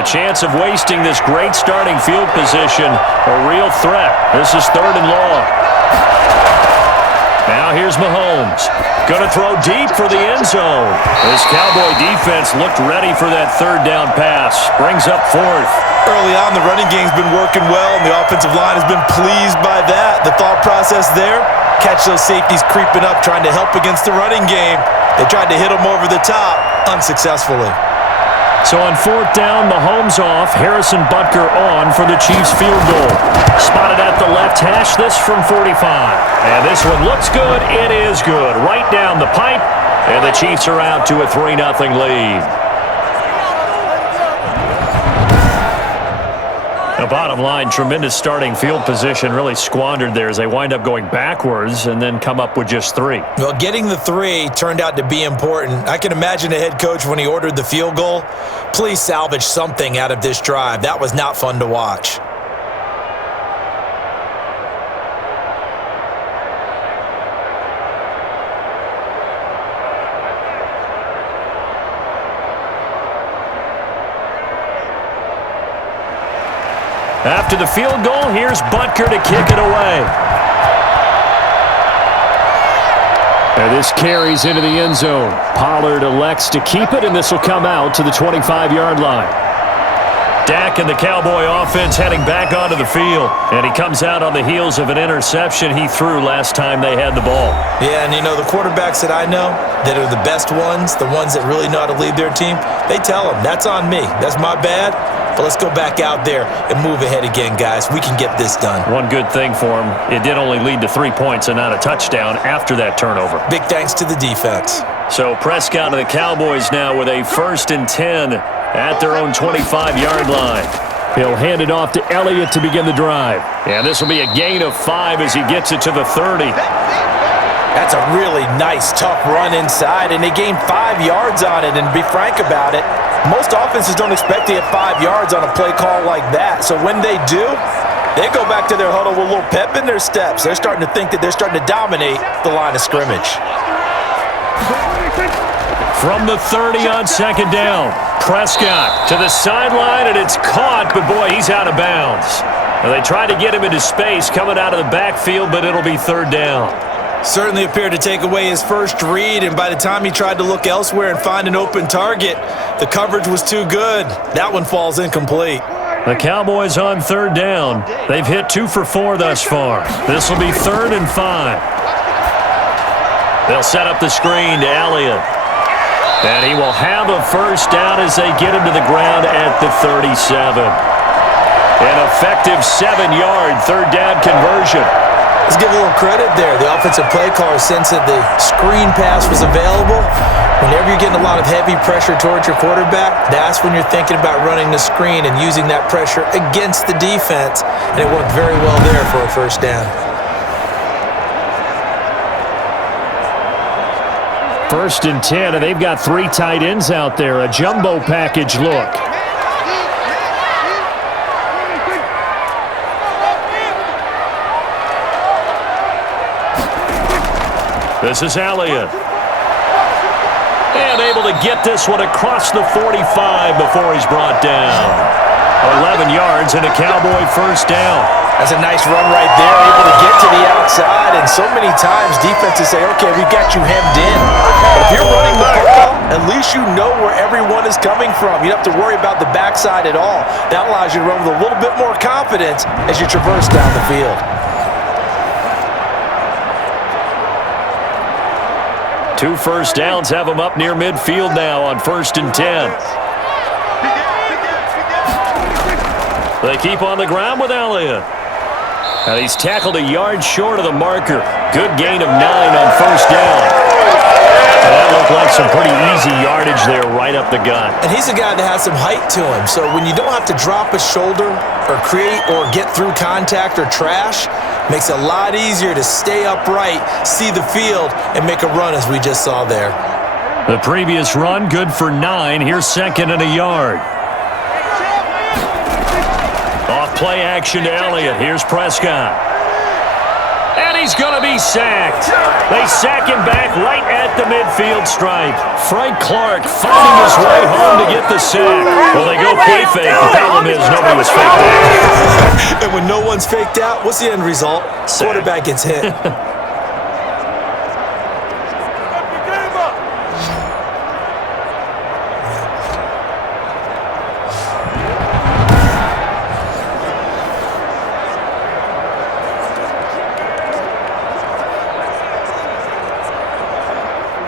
The chance of wasting this great starting field position, a real threat. This is 3rd and long. Now here's Mahomes. Going to throw deep for the end zone. This Cowboy defense looked ready for that 3rd down pass. Brings up 4th. Early on, the running game's been working well, and the offensive line has been pleased by that. The thought process there, catch those safeties creeping up, trying to help against the running game. They tried to hit them over the top, unsuccessfully. So on 4th down, Mahomes off, Harrison Butker on for the Chiefs field goal. Spotted at the left hash, this from 45. And this one looks good. It is good. Right down the pipe, and the Chiefs are out to a 3-0 lead. The bottom line, tremendous starting field position, really squandered there as they wind up going backwards and then come up with just 3. Well, getting the 3 turned out to be important. I can imagine the head coach when he ordered the field goal. Please salvage something out of this drive. That was not fun to watch. After the field goal, here's Butker to kick it away. And this carries into the end zone. Pollard elects to keep it, and this will come out to the 25-yard line. Dak and the Cowboy offense heading back onto the field. And he comes out on the heels of an interception he threw last time they had the ball. Yeah, and you know, the quarterbacks that I know that are the best ones, the ones that really know how to lead their team, they tell them, that's on me. That's my bad. But let's go back out there and move ahead again, guys. We can get this done. One good thing for him, it did only lead to 3 points and not a touchdown after that turnover. Big thanks to the defense. So Prescott and the Cowboys now with a 1st and 10 at their own 25-yard line. He'll hand it off to Elliott to begin the drive. And this will be a gain of 5 as he gets it to the 30. That's a really nice, tough run inside, and they gained 5 yards on it. And to be frank about it, most offenses don't expect to get 5 yards on a play call like that. So when they do, they go back to their huddle with a little pep in their steps. They're starting to think that they're starting to dominate the line of scrimmage. From the 30 on 2nd down, Prescott to the sideline, and it's caught, but boy, he's out of bounds. Now, they tried to get him into space coming out of the backfield, but it'll be 3rd down. Certainly appeared to take away his first read, and by the time he tried to look elsewhere and find an open target, the coverage was too good. That one falls incomplete. The Cowboys on 3rd down. They've hit 2 for 4 thus far. This will be 3rd and 5. They'll set up the screen to Elliott. And he will have a 1st down as they get him to the ground at the 37. An effective 7-yard 3rd down conversion. Let's give a little credit there. The offensive play caller sensed that the screen pass was available. Whenever you're getting a lot of heavy pressure towards your quarterback, that's when you're thinking about running the screen and using that pressure against the defense. And it worked very well there for a 1st down. 1st and 10, and they've got 3 tight ends out there. A jumbo package look. This is Elliott. And able to get this one across the 45 before he's brought down. 11 yards and a Cowboy 1st down. That's a nice run right there, able to get to the outside. And so many times defenses say, okay, we got you hemmed in. But if you're running the football, at least you know where everyone is coming from. You don't have to worry about the backside at all. That allows you to run with a little bit more confidence as you traverse down the field. 2 1st downs have them up near midfield now on 1st and 10. They keep on the ground with Elliott. And he's tackled a yard short of the marker. Good gain of 9 on 1st down. And that looked like some pretty easy yardage there right up the gut. And he's a guy that has some height to him. So when you don't have to drop a shoulder or create or get through contact or trash, makes it a lot easier to stay upright, see the field, and make a run as we just saw there. The previous run, good for 9. Here's 2nd and a yard. Off play action to Elliott. Here's Prescott. And he's going to be sacked. They sack him back right at the midfield stripe. Frank Clark fighting his way home to get the sack. Well, they go play fake. The problem is nobody was faked out. And when no one's faked out, what's the end result? Quarterback gets hit.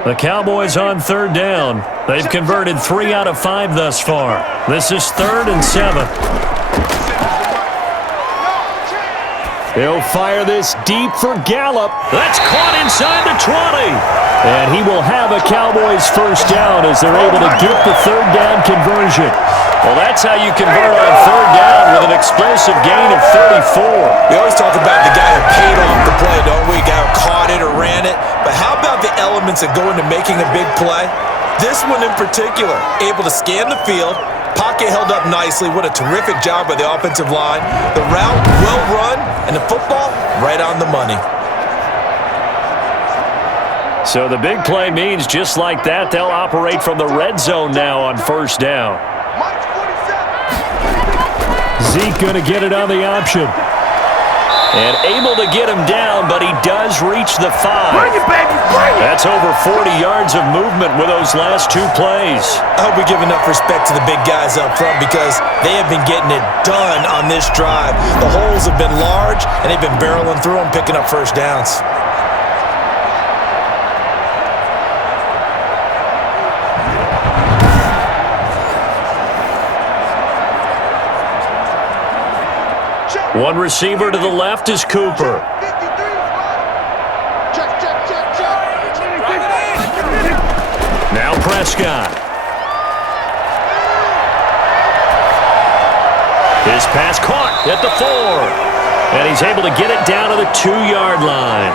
The Cowboys on third down. They've converted 3 out of 5 thus far. This is 3rd and 7. He'll fire this deep for Gallup. That's caught inside the 20. And he will have a Cowboys first down as they're able to get the third down conversion. Well, that's how you convert on third down with an explosive gain of 34. We always talk about the guy who paid off the play, don't we? Guy who caught it or ran it. But how about the elements that go into making a big play? This one in particular, able to scan the field, pocket held up nicely. What a terrific job by the offensive line. The route, well run, and the football, right on the money. So the big play means just like that, they'll operate from the red zone now on first down. Zeke going to get it on the option. And able to get him down, but he does reach the 5. Bring it, baby, bring it. That's over 40 yards of movement with those last 2 plays. I hope we give enough respect to the big guys up front because they have been getting it done on this drive. The holes have been large, and they've been barreling through them, picking up first downs. One receiver to the left is Cooper. Now Prescott. His pass caught at the 4. And he's able to get it down to the 2-yard line.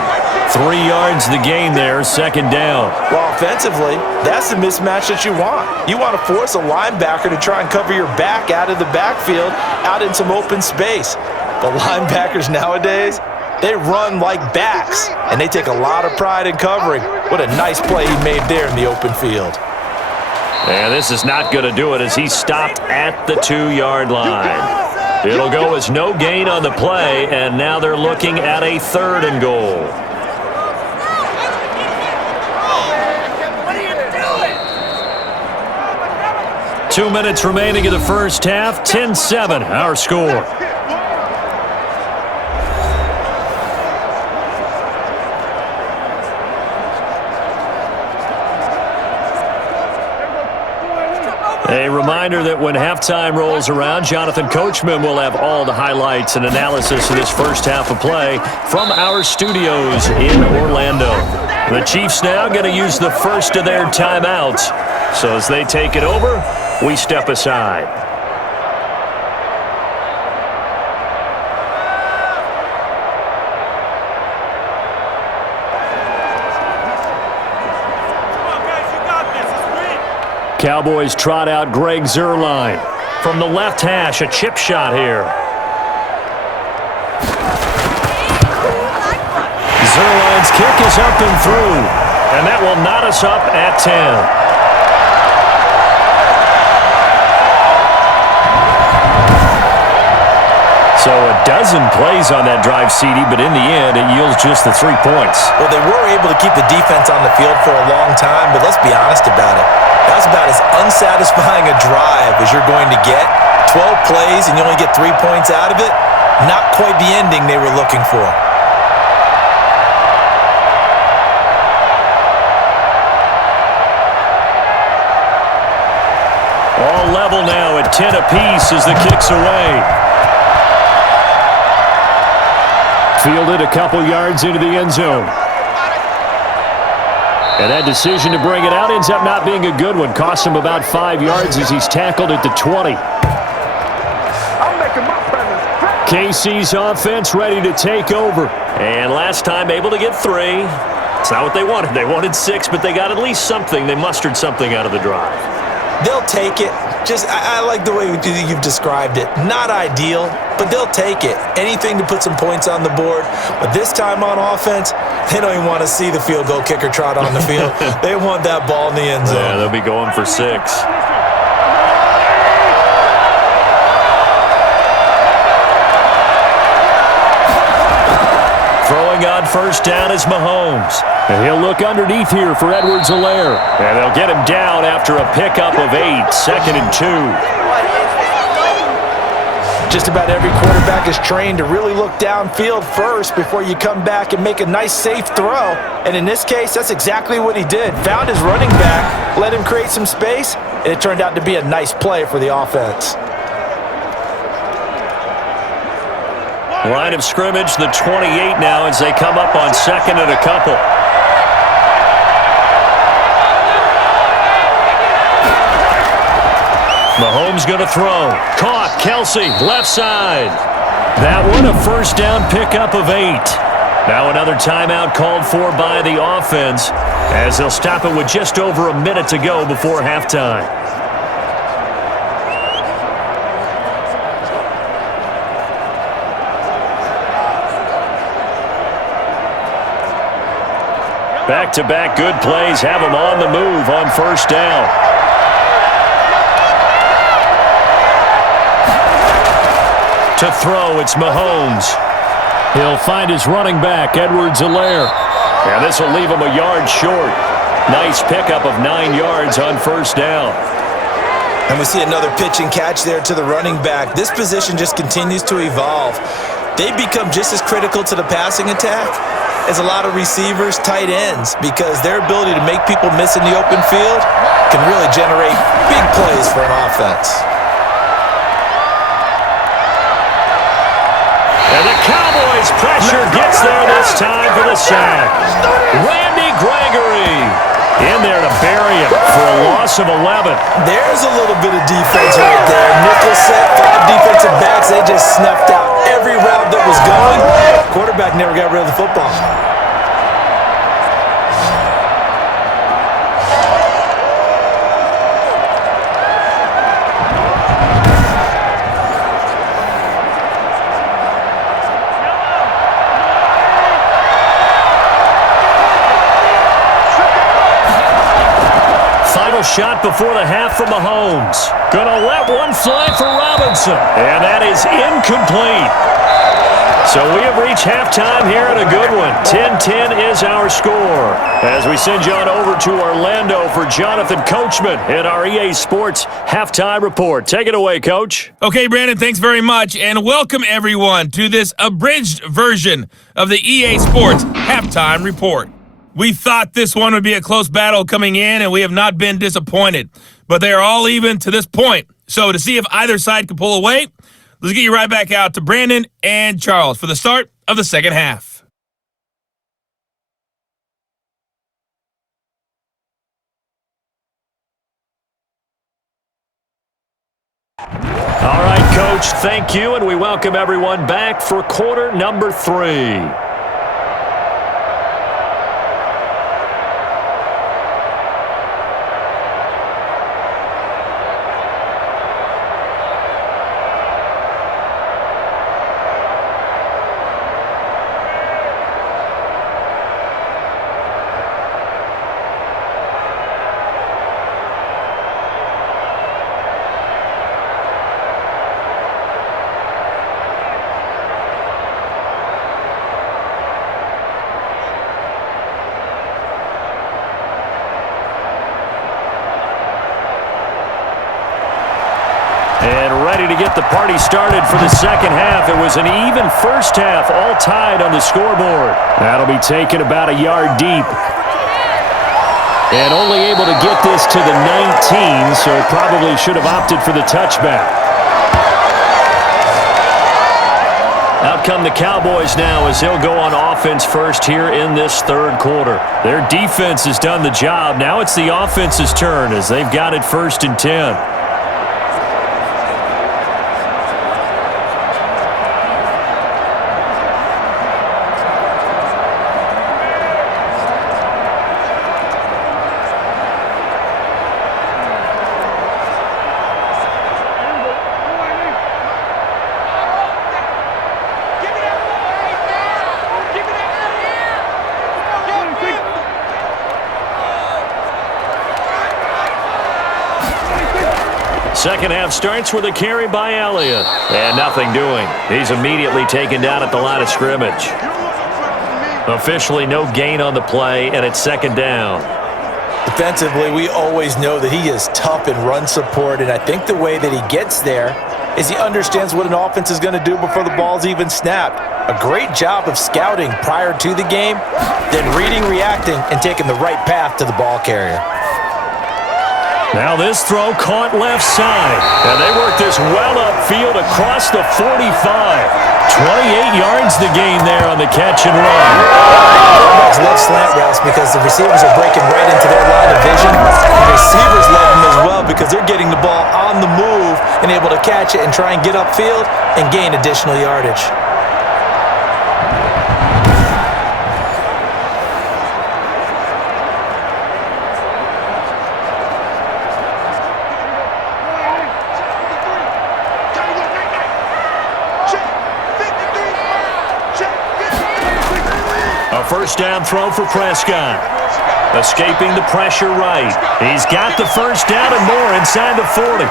3 yards the gain there, second down. Well, offensively, that's the mismatch that you want. You want to force a linebacker to try and cover your back out of the backfield, out in some open space. The linebackers nowadays, they run like backs, and they take a lot of pride in covering. What a nice play he made there in the open field. And this is not going to do it as he stopped at the 2-yard line. It'll go as no gain on the play, and now they're looking at a 3rd and goal. What are you doing? 2 minutes remaining in the first half, 10-7, our score. A reminder that when halftime rolls around, Jonathan Coachman will have all the highlights and analysis of this first half of play from our studios in Orlando. The Chiefs now going to use the first of their timeouts. So as they take it over, we step aside. Cowboys trot out Greg Zuerlein. From the left hash, a chip shot here. Zuerlein's kick is up and through. And that will knot us up at 10. So a dozen plays on that drive, CD, but in the end, it yields just the 3 points. Well, they were able to keep the defense on the field for a long time, but let's be honest about it. That was about as unsatisfying a drive as you're going to get. 12 plays and you only get 3 points out of it. Not quite the ending they were looking for. All level now at 10 apiece as the kick's away. Fielded a couple yards into the end zone. And that decision to bring it out ends up not being a good one. Costs him about 5 yards as he's tackled at the 20. KC's offense ready to take over. And last time able to get 3. It's not what they wanted. They wanted 6, but they got at least something. They mustered something out of the drive. They'll take it. I like the way you've described it. Not ideal, but they'll take it. Anything to put some points on the board. But this time on offense, they don't even want to see the field goal kicker trot on the field. They want that ball in the end zone. Yeah, they'll be going for 6. Throwing on first down is Mahomes. And he'll look underneath here for Edwards-Helaire. And they'll get him down after a pickup of 8, 2nd and 2. Just about every quarterback is trained to really look downfield first before you come back and make a nice, safe throw. And in this case, that's exactly what he did. Found his running back, let him create some space, and it turned out to be a nice play for the offense. Line of scrimmage, the 28 now as they come up on 2nd and a couple. Mahomes going to throw. Caught. Kelsey, left side. That one a first down pickup of 8. Now another timeout called for by the offense as they'll stop it with just over a minute to go before halftime. Back-to-back good plays have them on the move on first down. To throw, it's Mahomes. He'll find his running back, Edwards-Helaire. And this will leave him a yard short. Nice pickup of 9 yards on first down. And we see another pitch and catch there to the running back. This position just continues to evolve. They become just as critical to the passing attack as a lot of receivers, tight ends, because their ability to make people miss in the open field can really generate big plays for an offense. And the Cowboys pressure gets there this time for the sack. Randy Gregory in there to bury him for a loss of 11. There's a little bit of defense right there. Nickel set, 5 defensive backs. They just snuffed out every route that was going. Quarterback never got rid of the football. Shot before the half from Mahomes. Gonna let one fly for Robinson. And that is incomplete. So we have reached halftime here in a good one. 10-10 is our score. As we send you on over to Orlando for Jonathan Coachman in our EA Sports Halftime Report. Take it away, Coach. Okay, Brandon, thanks very much. And welcome, everyone, to this abridged version of the EA Sports Halftime Report. We thought this one would be a close battle coming in, and we have not been disappointed. But they are all even to this point. So to see if either side can pull away, let's get you right back out to Brandon and Charles for the start of the second half. All right, Coach, thank you, and we welcome everyone back for quarter number 3. And ready to get the party started for the second half. It was an even first half, all tied on the scoreboard. That'll be taken about a yard deep. And only able to get this to the 19, so probably should have opted for the touchback. Out come the Cowboys now as they'll go on offense first here in this third quarter. Their defense has done the job. Now it's the offense's turn as they've got it 1st and 10. second half starts with a carry by Elliott. And nothing doing. He's immediately taken down at the line of scrimmage. Officially no gain on the play, and it's second down. Defensively, we always know that he is tough in run support, and I think the way that he gets there is he understands what an offense is going to do before the ball's even snapped. A great job of scouting prior to the game, then reading, reacting, and taking the right path to the ball carrier. Now this throw caught left side, and they work this well upfield across the 45. 28 yards the gain there on the catch and run. Quarterbacks love slant routes because the receivers are breaking right into their line of vision. The receivers love them as well because they're getting the ball on the move and able to catch it and try and get upfield and gain additional yardage. First down throw for Prescott. Escaping the pressure right. He's got the first down and more inside the 40.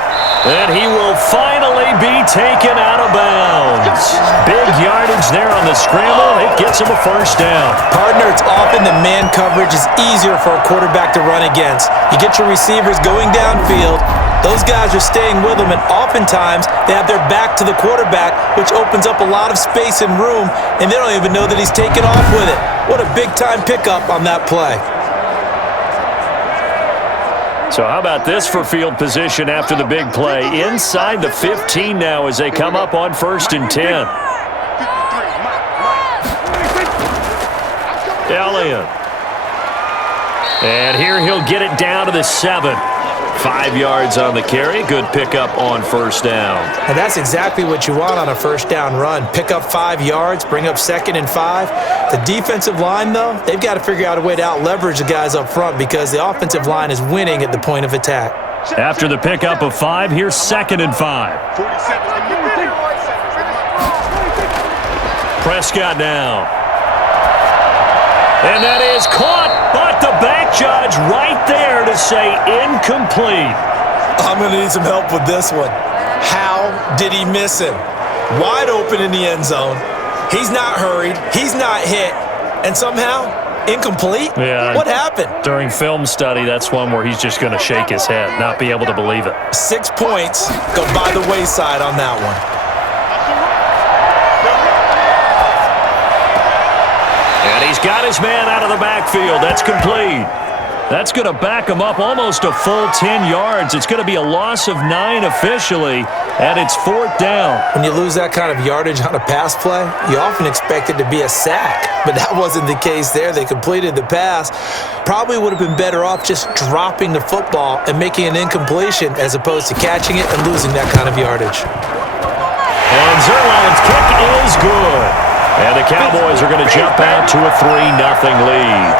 And he will finally be taken out of bounds. Big yardage there on the scramble. It gets him a first down. Partner, it's often the man coverage is easier for a quarterback to run against. You get your receivers going downfield. Those guys are staying with him, and oftentimes they have their back to the quarterback, which opens up a lot of space and room, and they don't even know that he's taken off with it. What a big-time pickup on that play. So how about this for field position after the big play? Inside the 15 now as they come up on 1st and 10. Elliott. And here he'll get it down to the 7. 5 yards on the carry. Good pickup on first down. And that's exactly what you want on a first down run. Pick up 5 yards, bring up 2nd and 5. The defensive line, though, they've got to figure out a way to out-leverage the guys up front because the offensive line is winning at the point of attack. After the pickup of 5, here's 2nd and 5. Prescott now. And that is caught, but the back judge right there to say incomplete. I'm going to need some help with this one. How did he miss him? Wide open in the end zone. He's not hurried. He's not hit. And somehow, incomplete? Yeah. What happened? During film study, that's one where he's just going to shake his head, not be able to believe it. 6 points go by the wayside on that one. And he's got his man out of the backfield. That's complete. That's going to back him up almost a full 10 yards. It's going to be a loss of 9 officially, and it's 4th down. When you lose that kind of yardage on a pass play, you often expect it to be a sack. But that wasn't the case there. They completed the pass. Probably would have been better off just dropping the football and making an incompletion as opposed to catching it and losing that kind of yardage. And Zerline's kick is good. And the Cowboys are going to jump out to a 3-0 lead.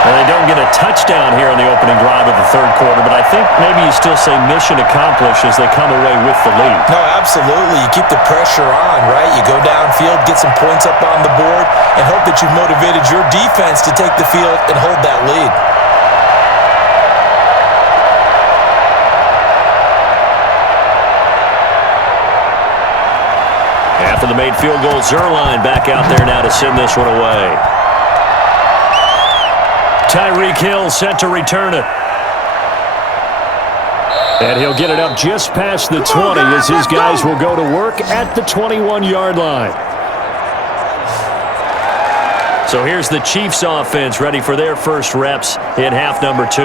Well, they don't get a touchdown here in the opening drive of the 3rd quarter, but I think maybe you still say mission accomplished as they come away with the lead. No, absolutely. You keep the pressure on, right? You go downfield, get some points up on the board, and hope that you've motivated your defense to take the field and hold that lead. After the made field goal, Zerline back out there now to send this one away. Tyreek Hill set to return it. And he'll get it up just past the 20 as his guys will go to work at the 21-yard line. So here's the Chiefs offense ready for their first reps in half number 2.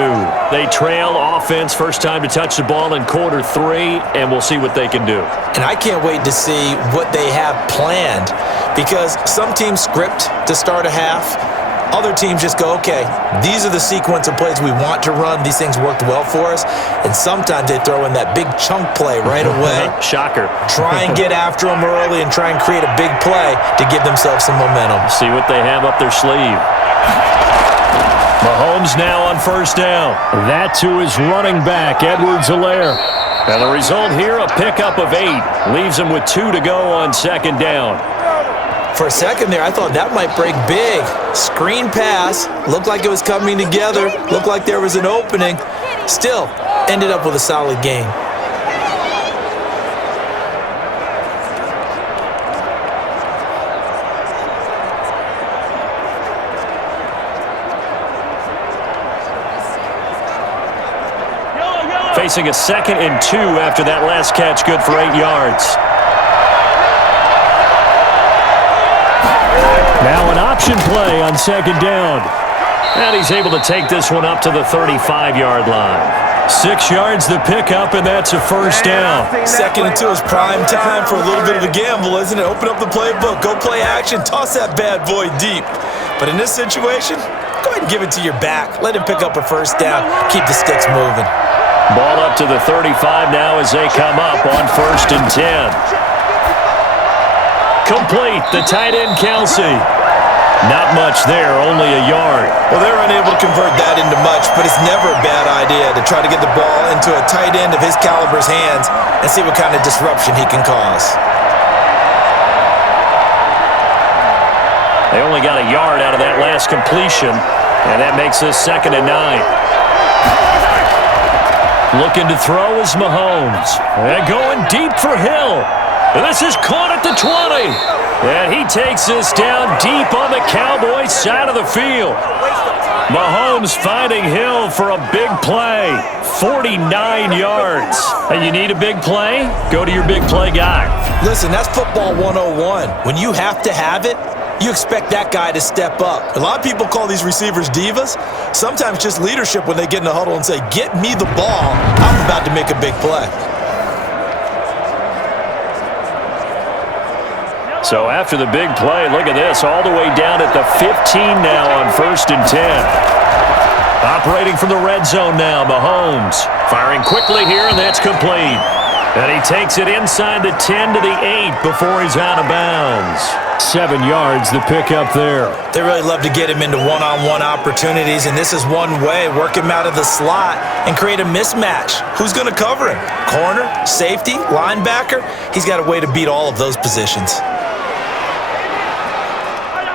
They trail offense first time to touch the ball in quarter 3, and we'll see what they can do. And I can't wait to see what they have planned because some teams script to start a half. Other teams just go, okay, these are the sequence of plays we want to run. These things worked well for us. And sometimes they throw in that big chunk play right away. Shocker. Try and get after them early and try and create a big play to give themselves some momentum. See what they have up their sleeve. Mahomes now on first down. That to his running back, Edwards-Helaire. And the result here, a pickup of 8. Leaves him with 2 to go on second down. For a second there, I thought that might break big. Screen pass, looked like it was coming together, looked like there was an opening. Still, ended up with a solid gain. Facing a 2nd and 2 after that last catch, good for 8 yards. Now an option play on 2nd down. And he's able to take this one up to the 35-yard line. 6 yards the pickup, and that's a first down. 2nd and 2 is prime time for a little bit of a gamble, isn't it? Open up the playbook, go play action, toss that bad boy deep. But in this situation, go ahead and give it to your back. Let him pick up a first down. Keep the sticks moving. Ball up to the 35 now as they come up on 1st and 10. Complete, the tight end Kelsey. Not much there, only a yard. Well, they're unable to convert that into much, but it's never a bad idea to try to get the ball into a tight end of his caliber's hands and see what kind of disruption he can cause. They only got a yard out of that last completion, and that makes this 2nd and 9. Looking to throw is Mahomes. And going deep for Hill. And this is caught at the 20. And he takes this down deep on the Cowboys side of the field. Mahomes finding Hill for a big play. 49 yards. And you need a big play? Go to your big play guy. Listen, that's football 101. When you have to have it, you expect that guy to step up. A lot of people call these receivers divas. Sometimes just leadership when they get in the huddle and say, get me the ball. I'm about to make a big play. So after the big play, look at this, all the way down at the 15 now on 1st and 10. Operating from the red zone now, Mahomes. Firing quickly here, and that's complete. And he takes it inside the 10 to the 8 before he's out of bounds. 7 yards, the pickup there. They really love to get him into one-on-one opportunities, and this is one way. Work him out of the slot and create a mismatch. Who's going to cover him? Corner, safety, linebacker? He's got a way to beat all of those positions.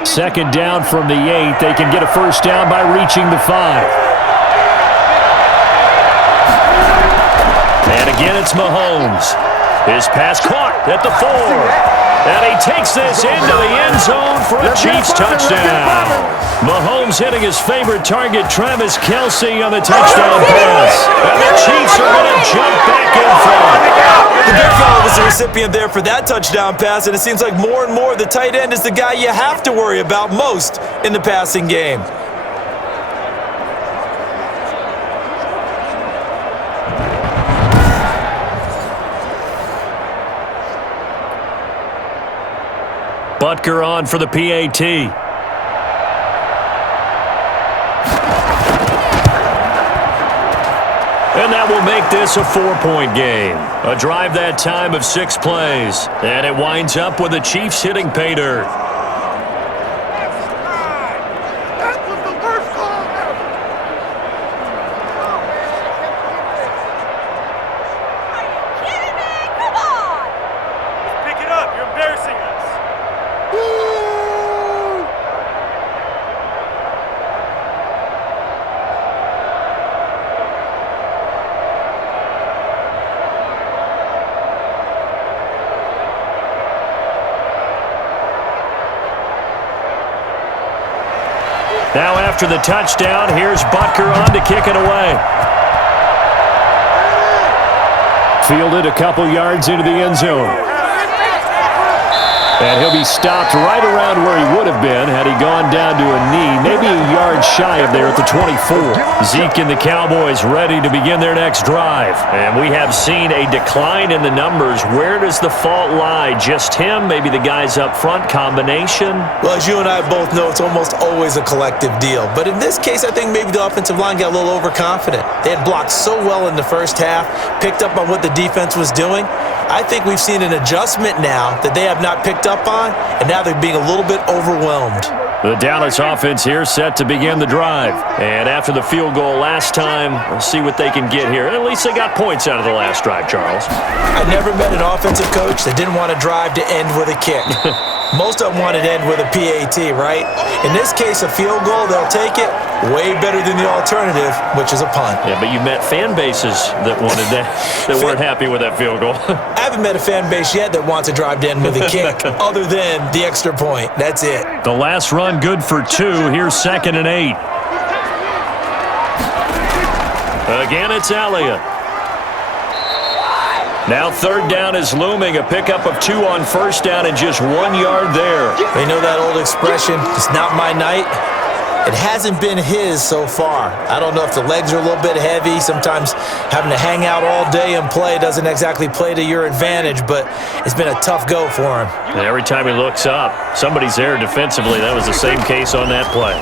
2nd down from the 8. They can get a first down by reaching the 5. And again, it's Mahomes. His pass caught at the 4. And he takes this into the end zone for a Chiefs touchdown. Mahomes hitting his favorite target, Travis Kelce, on the touchdown pass. And the Chiefs are going to jump back in front. The big fella was the recipient there for that touchdown pass, and it seems like more and more the tight end is the guy you have to worry about most in the passing game. Butker on for the PAT. And that will make this a 4-point game. A drive that time of 6 plays. And it winds up with the Chiefs hitting pay dirt. That was the worst call ever. Are you kidding me? Come on! Pick it up. You're embarrassing us. Now after the touchdown, here's Butker on to kick it away. Fielded a couple yards into the end zone. And he'll be stopped right around where he would have been had he gone down to a knee, maybe a yard shy of there at the 24. Zeke and the Cowboys ready to begin their next drive. And we have seen a decline in the numbers. Where does the fault lie? Just him? Maybe the guys up front? Combination? Well, as you and I both know, it's almost always a collective deal. But in this case, I think maybe the offensive line got a little overconfident. They had blocked so well in the first half, picked up on what the defense was doing. I think we've seen an adjustment now that they have not picked up on, and now they're being a little bit overwhelmed. The Dallas offense here set to begin the drive. And after the field goal last time, we'll see what they can get here. At least they got points out of the last drive, Charles. I never met an offensive coach that didn't want a drive to end with a kick. Most of them want it end with a PAT, right? In this case, a field goal, they'll take it. Way better than the alternative, which is a punt. Yeah, but you met fan bases that wanted that, that weren't happy with that field goal. I haven't met a fan base yet that wants to drive to end with a kick, other than the extra point. That's it. The last run good for 2. Here's 2nd and 8. Again, it's Elliott. Now 3rd down is looming. A pickup of 2 on 1st down and just 1 yard there. You know that old expression, it's not my night? It hasn't been his so far. I don't know if the legs are a little bit heavy. Sometimes having to hang out all day and play doesn't exactly play to your advantage, but it's been a tough go for him. And every time he looks up, somebody's there defensively. That was the same case on that play.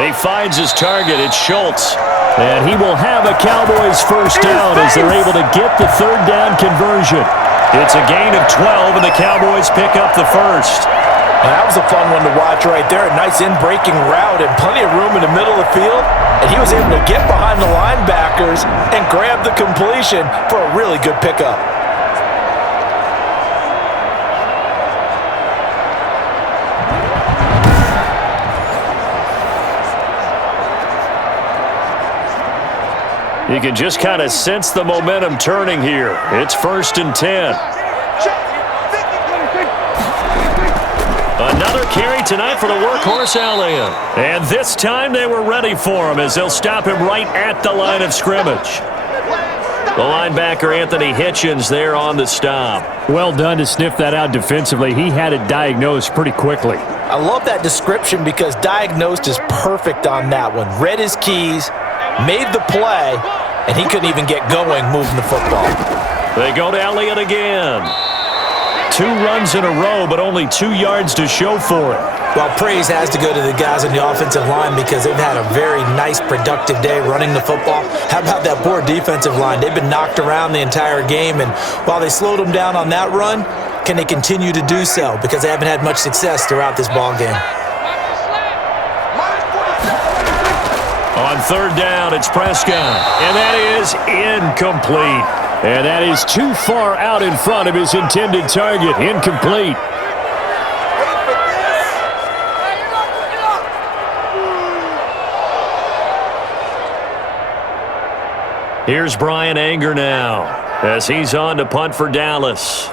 He finds his target. It's Schultz. And he will have a Cowboys first down as they're able to get the 3rd down conversion. It's a gain of 12, and the Cowboys pick up the first. Now, that was a fun one to watch right there. A nice in-breaking route and plenty of room in the middle of the field. And he was able to get behind the linebackers and grab the completion for a really good pickup. You can just kind of sense the momentum turning here. It's 1st and 10. Another carry tonight for the workhorse Elliott. And this time they were ready for him as they'll stop him right at the line of scrimmage. The linebacker Anthony Hitchens there on the stop. Well done to sniff that out defensively. He had it diagnosed pretty quickly. I love that description because diagnosed is perfect on that one. Read his keys, made the play, and he couldn't even get going moving the football. They go to Elliott again. 2 runs in a row, but only 2 yards to show for it. Well, praise has to go to the guys on the offensive line because they've had a very nice, productive day running the football. How about that poor defensive line? They've been knocked around the entire game, and while they slowed them down on that run, can they continue to do so? Because they haven't had much success throughout this ball game. On 3rd down, it's Prescott, and that is incomplete. And that is too far out in front of his intended target. Incomplete. Here's Brian Anger now as he's on to punt for Dallas.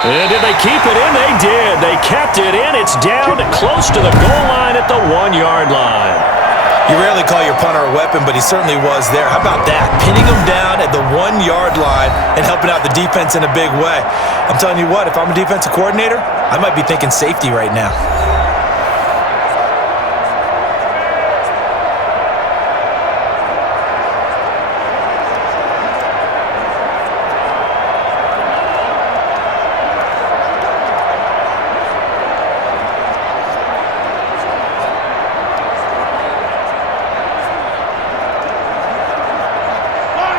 And did they keep it in? They did. They kept it in. It's down close to the goal line at the 1-yard line. You rarely call your punter a weapon, but he certainly was there. How about that? Pinning him down at the 1-yard line and helping out the defense in a big way. I'm telling you what, if I'm a defensive coordinator, I might be thinking safety right now.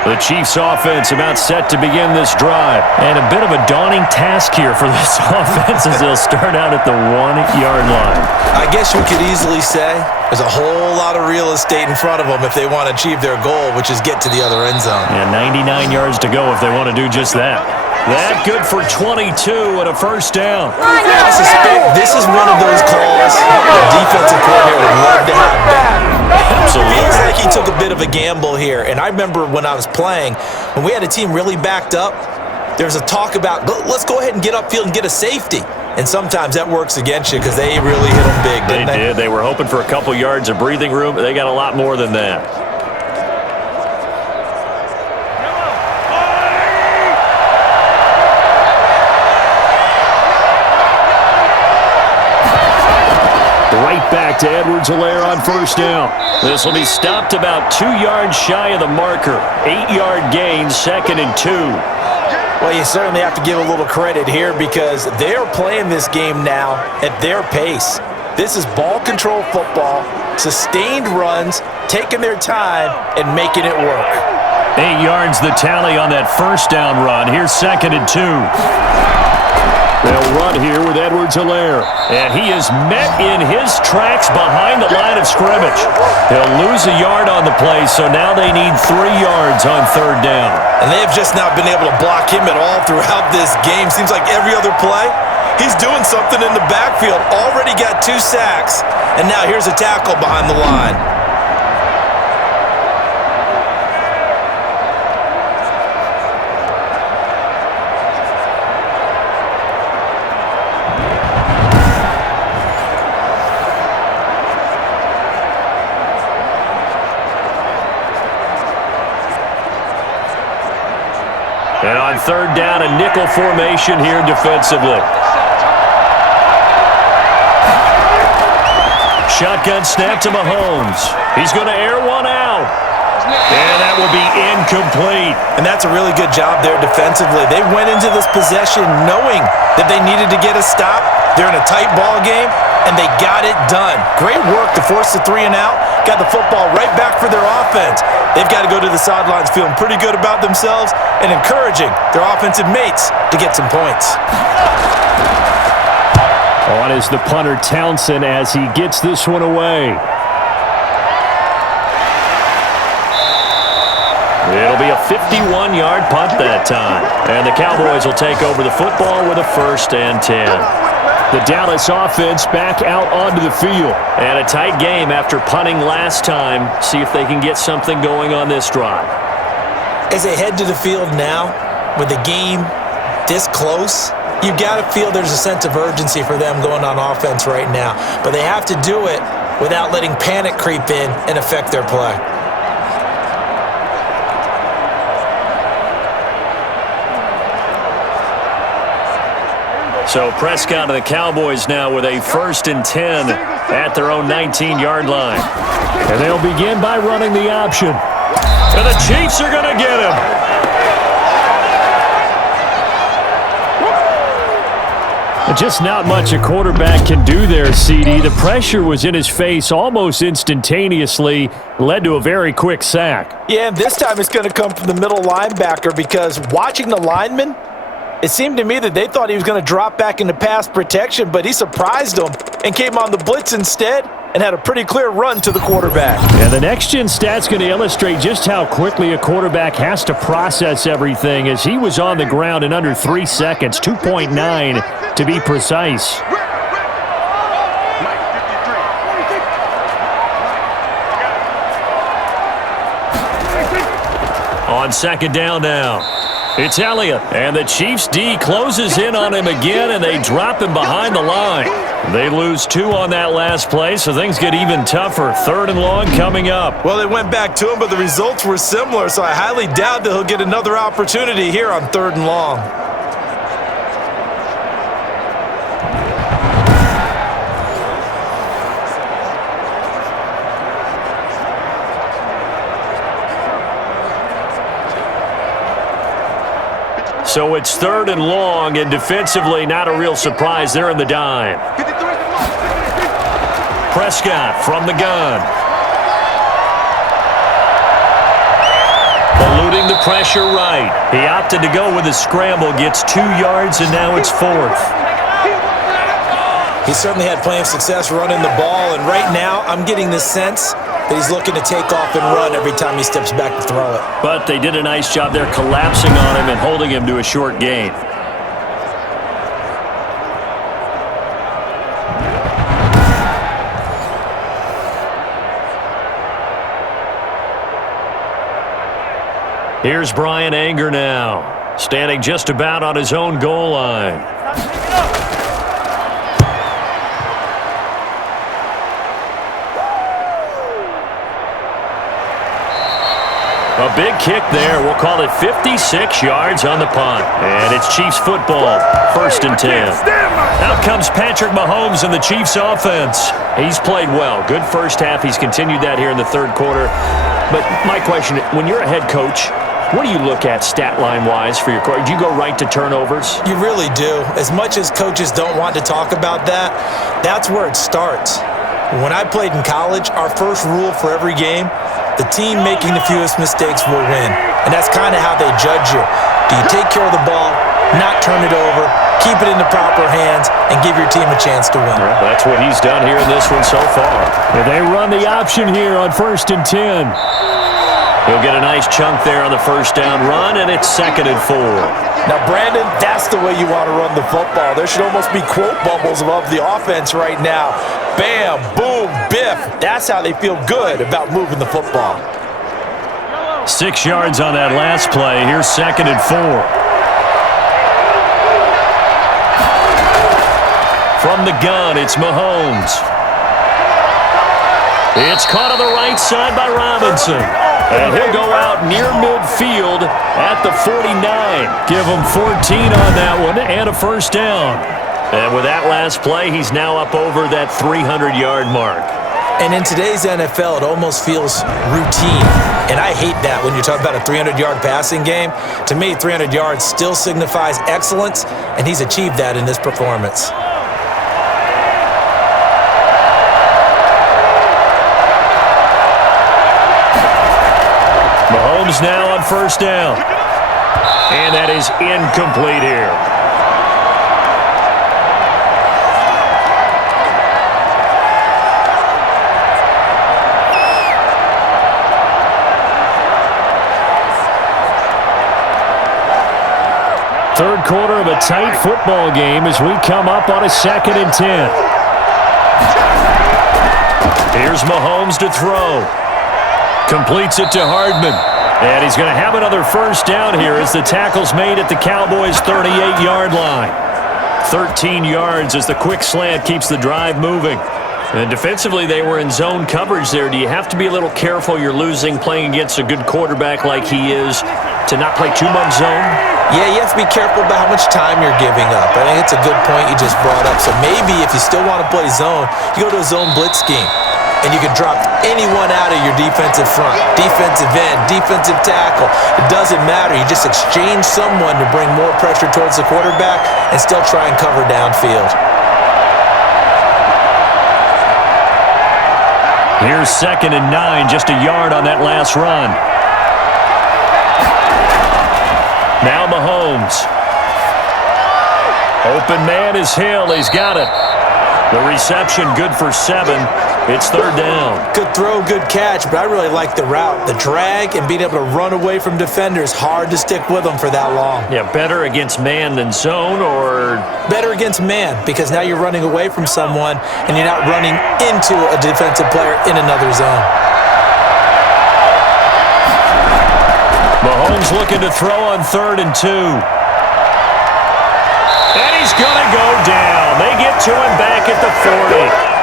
The Chiefs offense about set to begin this drive. And a bit of a daunting task here for this offense as they'll start out at the 1-yard line. I guess you could easily say there's a whole lot of real estate in front of them if they want to achieve their goal, which is get to the other end zone. And 99 yards to go if they want to do just that. That good for 22 and a first down. I suspect this is one of those calls the defensive coordinator would love to have back. Absolutely. Feels like he took a bit of a gamble here. And I remember when I was playing, when we had a team really backed up, there was a talk about, let's go ahead and get upfield and get a safety. And sometimes that works against you because they really hit them big, didn't they? They did. They were hoping for a couple yards of breathing room, but they got a lot more than that. Back to Edwards-Helaire on first down. This will be stopped about 2 yards shy of the marker. 8-yard gain, 2nd and 2. Well, you certainly have to give a little credit here because they're playing this game now at their pace. This is ball control football, sustained runs, taking their time and making it work. 8 yards the tally on that first down run. Here's 2nd and 2. They'll run here with Edwards-Helaire. And he is met in his tracks behind the line of scrimmage. He'll lose a yard on the play, so now they need 3 yards on 3rd down. And they have just not been able to block him at all throughout this game. Seems like every other play, he's doing something in the backfield. Already got 2 sacks, and now here's a tackle behind the line. And on 3rd down, a nickel formation here defensively. Shotgun snap to Mahomes. He's going to air one out. And that will be incomplete. And that's a really good job there defensively. They went into this possession knowing that they needed to get a stop. They're in a tight ball game, and they got it done. Great work to force the 3 and out. Got the football right back for their offense. They've got to go to the sidelines feeling pretty good about themselves and encouraging their offensive mates to get some points. On is the punter Townsend as he gets this one away. It'll be a 51-yard punt that time. And the Cowboys will take over the football with a 1st and 10. The Dallas offense back out onto the field. And a tight game after punting last time. See if they can get something going on this drive. As they head to the field now, with the game this close, you've got to feel there's a sense of urgency for them going on offense right now. But they have to do it without letting panic creep in and affect their play. So Prescott and the Cowboys now with a 1st and 10 at their own 19-yard line. And they'll begin by running the option. And the Chiefs are going to get him. Just not much a quarterback can do there, CD. The pressure was in his face almost instantaneously, led to a very quick sack. Yeah, and this time it's going to come from the middle linebacker because watching the lineman, it seemed to me that they thought he was going to drop back into pass protection, but he surprised them and came on the blitz instead and had a pretty clear run to the quarterback. And the next-gen stat's going to illustrate just how quickly a quarterback has to process everything as he was on the ground in under 3 seconds, 2.9 to be precise. On 2nd down now. It's Elliott, and the Chiefs D closes in on him again, and they drop him behind the line. They lose 2 on that last play, so things get even tougher. 3rd and long coming up. Well, they went back to him, but the results were similar, so I highly doubt that he'll get another opportunity here on 3rd and long. So it's 3rd and long, and defensively not a real surprise. They're in the dime. Prescott from the gun. Eluding the pressure right. He opted to go with a scramble, gets 2 yards, and now it's 4th. He certainly had plenty of success running the ball, and right now I'm getting the sense that he's looking to take off and run every time he steps back to throw it. But they did a nice job there collapsing on him and holding him to a short gain. Here's Brian Anger now, standing just about on his own goal line. A big kick there. We'll call it 56 yards on the punt. And it's Chiefs football, 1st and 10. Out comes Patrick Mahomes and the Chiefs offense. He's played well. Good first half. He's continued that here in the 3rd quarter. But my question, when you're a head coach, what do you look at stat line-wise for your coach? Do you go right to turnovers? You really do. As much as coaches don't want to talk about that, that's where it starts. When I played in college, our first rule for every game, the team making the fewest mistakes will win. And that's kind of how they judge you. Do you take care of the ball, not turn it over, keep it in the proper hands, and give your team a chance to win. Well, that's what he's done here in this one so far. And they run the option here on 1st and 10. He'll get a nice chunk there on the first down run, and it's 2nd and 4. Now, Brandon, that's the way you want to run the football. There should almost be quote bubbles above the offense right now. Bam, boom, biff. That's how they feel good about moving the football. 6 yards on that last play. Here's 2nd and 4. From the gun, it's Mahomes. It's caught on the right side by Robinson. And he'll go out near midfield at the 49. Give him 14 on that one and a first down. And with that last play, he's now up over that 300-yard mark. And in today's NFL, it almost feels routine. And I hate that when you're talking about a 300-yard passing game. To me, 300 yards still signifies excellence, and he's achieved that in this performance. Mahomes now on first down. And that is incomplete here. Third quarter of a tight football game as we come up on a 2nd and 10. Here's Mahomes to throw. Completes it to Hardman. And he's going to have another first down here as the tackle's made at the Cowboys' 38-yard line. 13 yards as the quick slant keeps the drive moving. And defensively, they were in zone coverage there. Do you have to be a little careful? You're losing playing against a good quarterback like he is to not play too much zone? Yeah, you have to be careful about how much time you're giving up. I think it's a good point you just brought up. So maybe if you still want to play zone, you go to a zone blitz scheme. And you can drop anyone out of your defensive front, defensive end, defensive tackle. It doesn't matter. You just exchange someone to bring more pressure towards the quarterback and still try and cover downfield. Here's 2nd and 9, just a yard on that last run. Now Mahomes. Open man is Hill. He's got it. The reception good for 7. It's 3rd down. Good throw, good catch, but I really like the route. The drag and being able to run away from defenders, hard to stick with them for that long. Yeah, better against man than zone, or? Better against man, because now you're running away from someone and you're not running into a defensive player in another zone. Mahomes looking to throw on 3rd and 2. And he's going to go down. They get to him back at the 40.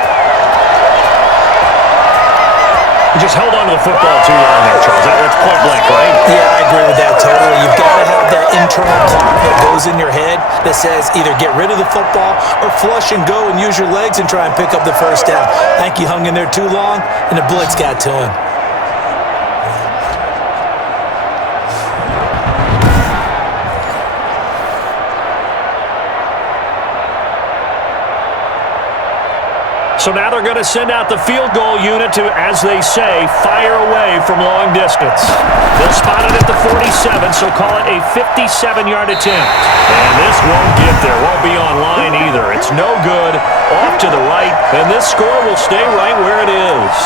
Just held on to the football too long there, Charles. That's point blank, right? Yeah, I agree with that totally. You've got to have that internal clock that goes in your head that says either get rid of the football or flush and go and use your legs and try and pick up the first down. I think he hung in there too long, and the blitz got to him. So now they're going to send out the field goal unit to, as they say, fire away from long distance. They'll spot it at the 47, so call it a 57-yard attempt. And this won't get there, won't be on line either. It's no good, off to the right, and this score will stay right where it is.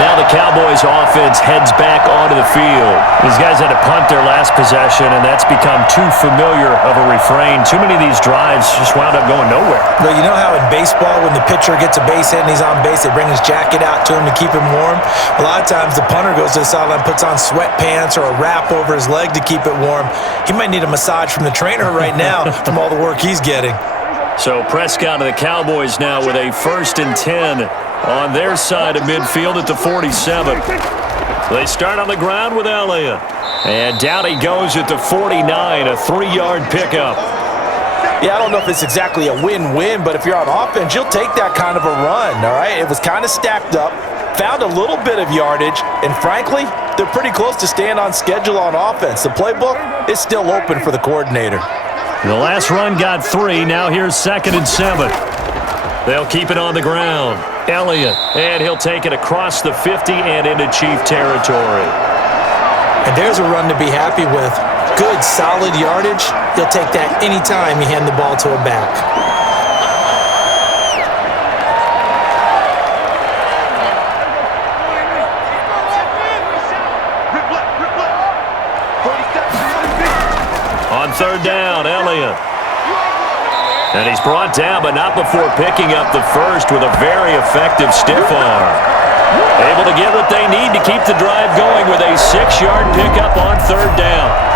Now the Cowboys offense heads back onto the field. These guys had to punt their last possession, and that's become too familiar of a refrain. Too many of these drives just wound up going nowhere. Well, you know how in baseball when the pitcher gets a base hit and he's on base, they bring his jacket out to him to keep him warm? A lot of times the punter goes to the sideline, puts on sweatpants or a wrap over his leg to keep it warm. He might need a massage from the trainer right now from all the work he's getting. So Prescott and the Cowboys now with a 1st and 10 on their side of midfield at the 47. They start on the ground with Elliott. And down he goes at the 49, a 3-yard pickup. Yeah, I don't know if it's exactly a win-win, but if you're on offense, you'll take that kind of a run, all right? It was kind of stacked up, found a little bit of yardage, and frankly, they're pretty close to staying on schedule on offense. The playbook is still open for the coordinator. The last run got 3. Now here's 2nd and 7. They'll keep it on the ground. Elliott, and he'll take it across the 50 and into Chief territory. And there's a run to be happy with. Good, solid yardage. He'll take that anytime you hand the ball to a back. On third down, Elliott. And he's brought down, but not before picking up the first with a very effective stiff arm. Able to get what they need to keep the drive going with a 6-yard pickup on third down.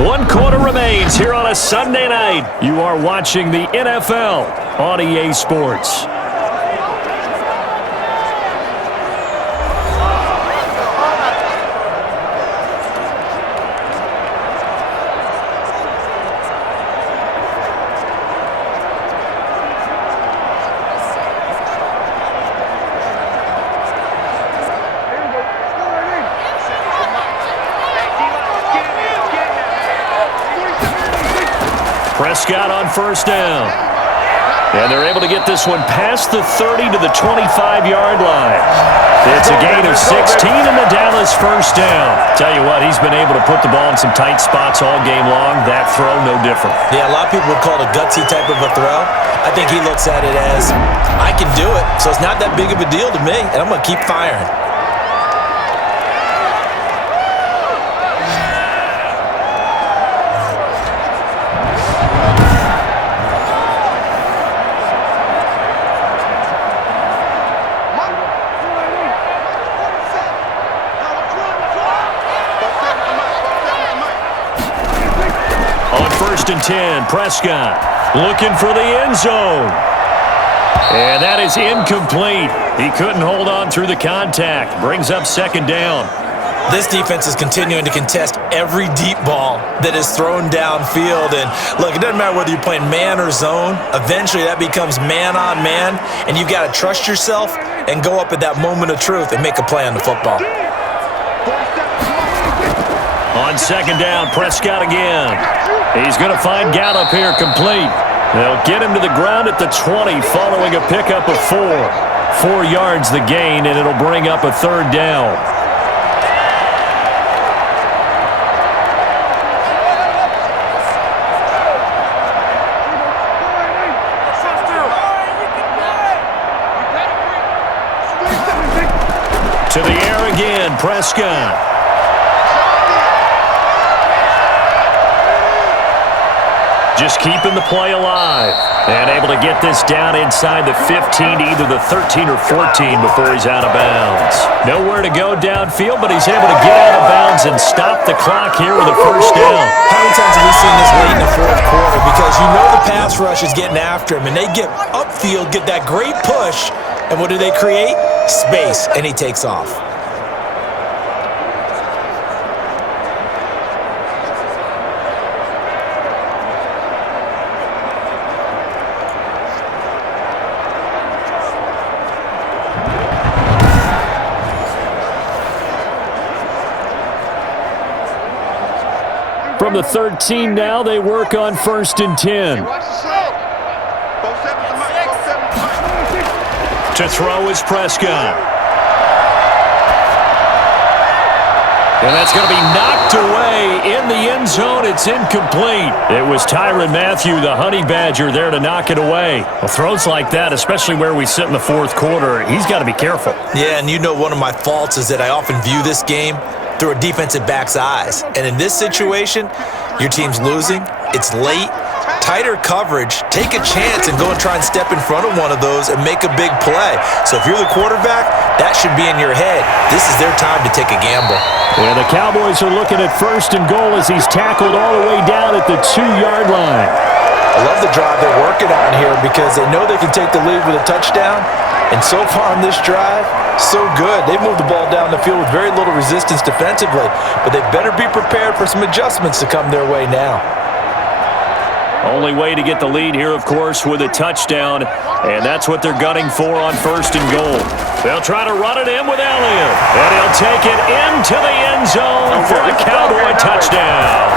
One quarter remains here on a Sunday night. You are watching the NFL on EA Sports. Prescott on first down. And they're able to get this one past the 30 to the 25-yard line. It's a gain of 16 and the Dallas first down. Tell you what, he's been able to put the ball in some tight spots all game long. That throw, no different. Yeah, a lot of people would call it a gutsy type of a throw. I think he looks at it as, I can do it, so it's not that big of a deal to me, and I'm going to keep firing. And 10, Prescott looking for the end zone. And that is incomplete. He couldn't hold on through the contact. Brings up second down. This defense is continuing to contest every deep ball that is thrown downfield. And look, it doesn't matter whether you're playing man or zone. Eventually that becomes man on man. And you've got to trust yourself and go up at that moment of truth and make a play on the football. On second down, Prescott again. He's going to find Gallup here complete. They'll get him to the ground at the 20 following a pickup of 4. 4 yards the gain, and it'll bring up a third down. To the air again, Prescott. Just keeping the play alive. And able to get this down inside the 15 to either the 13 or 14 before he's out of bounds. Nowhere to go downfield, but he's able to get out of bounds and stop the clock here with a first down. How many times have we seen this late in the fourth quarter? Because you know the pass rush is getting after him, and they get upfield, get that great push, and what do they create? Space, and he takes off. From the 13 now, they work on first and 10. To throw is Prescott. And that's going to be knocked away in the end zone. It's incomplete. It was Tyrann Mathieu, the Honey Badger, there to knock it away. Well, throws like that, especially where we sit in the fourth quarter, he's got to be careful. Yeah, and you know one of my faults is that I often view this game through a defensive back's eyes. And in this situation, your team's losing, it's late, tighter coverage, take a chance and go and try and step in front of one of those and make a big play. So if you're the quarterback, that should be in your head. This is their time to take a gamble. And the Cowboys are looking at first and goal as he's tackled all the way down at the 2-yard line. I love the drive they're working on here because they know they can take the lead with a touchdown. And so far on this drive, so good. They moved the ball down the field with very little resistance defensively, but they better be prepared for some adjustments to come their way now. Only way to get the lead here, of course, with a touchdown, and that's what they're gunning for on 1st and goal. They'll try to run it in with Elliott, and he'll take it into the end zone for a Cowboy touchdown.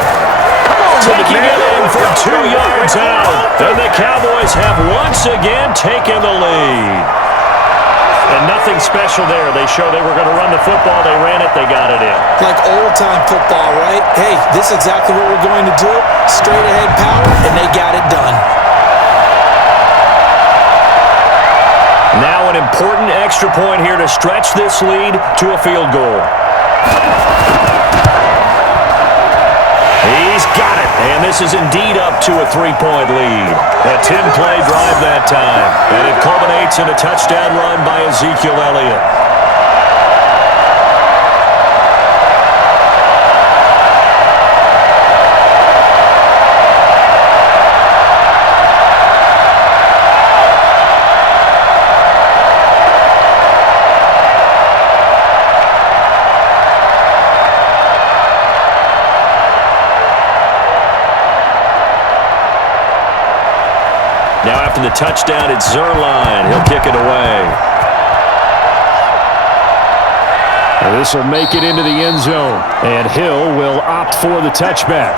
Taking it in for 2 yards out, and the Cowboys have once again taken the lead. And nothing special there. They show they were going to run the football. They ran it. They got it in. Like old-time football, right? Hey, this is exactly what we're going to do. Straight-ahead power, and they got it done. Now an important extra point here to stretch this lead to a field goal. He's got it, and this is indeed up to a 3-point lead. A 10-play drive that time, and it culminates in a touchdown run by Ezekiel Elliott. Now after the touchdown, it's Zerline. He'll kick it away. This will make it into the end zone, and Hill will opt for the touchback.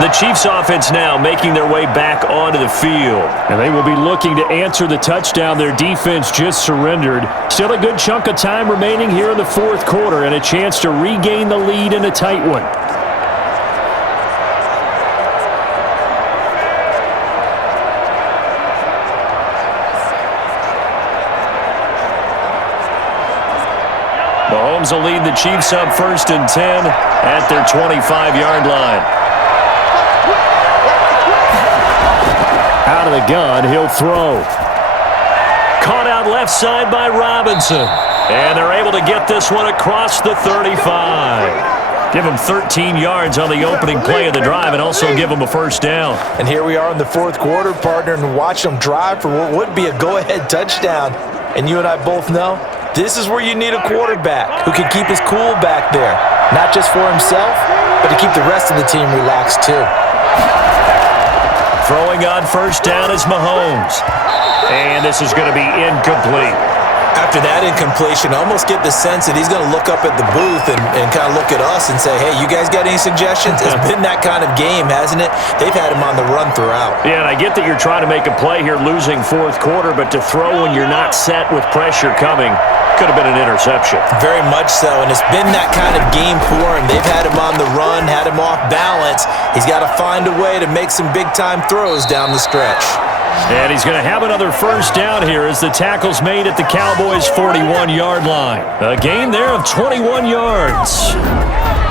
The Chiefs offense now making their way back onto the field. And they will be looking to answer the touchdown their defense just surrendered. Still a good chunk of time remaining here in the 4th quarter and a chance to regain the lead in a tight one. Mahomes will lead the Chiefs up 1st and 10 at their 25-yard line. Out of the gun, he'll throw. Caught out left side by Robinson. And they're able to get this one across the 35. Give them 13 yards on the opening play of the drive and also give them a 1st down. And here we are in the 4th quarter, partner, and watch them drive for what would be a go-ahead touchdown. And you and I both know this is where you need a quarterback who can keep his cool back there. Not just for himself, but to keep the rest of the team relaxed too. Throwing on 1st down is Mahomes. And this is going to be incomplete. After that incompletion, I almost get the sense that he's going to look up at the booth and kind of look at us and say, hey, you guys got any suggestions? It's been that kind of game, hasn't it? They've had him on the run throughout. Yeah, and I get that you're trying to make a play here losing 4th quarter, but to throw when you're not set with pressure coming could have been an interception. Very much so, and it's been that kind of game for him. They've had him on the run, had him off balance. He's got to find a way to make some big-time throws down the stretch. And he's going to have another 1st down here as the tackle's made at the Cowboys' 41-yard line. A gain there of 21 yards.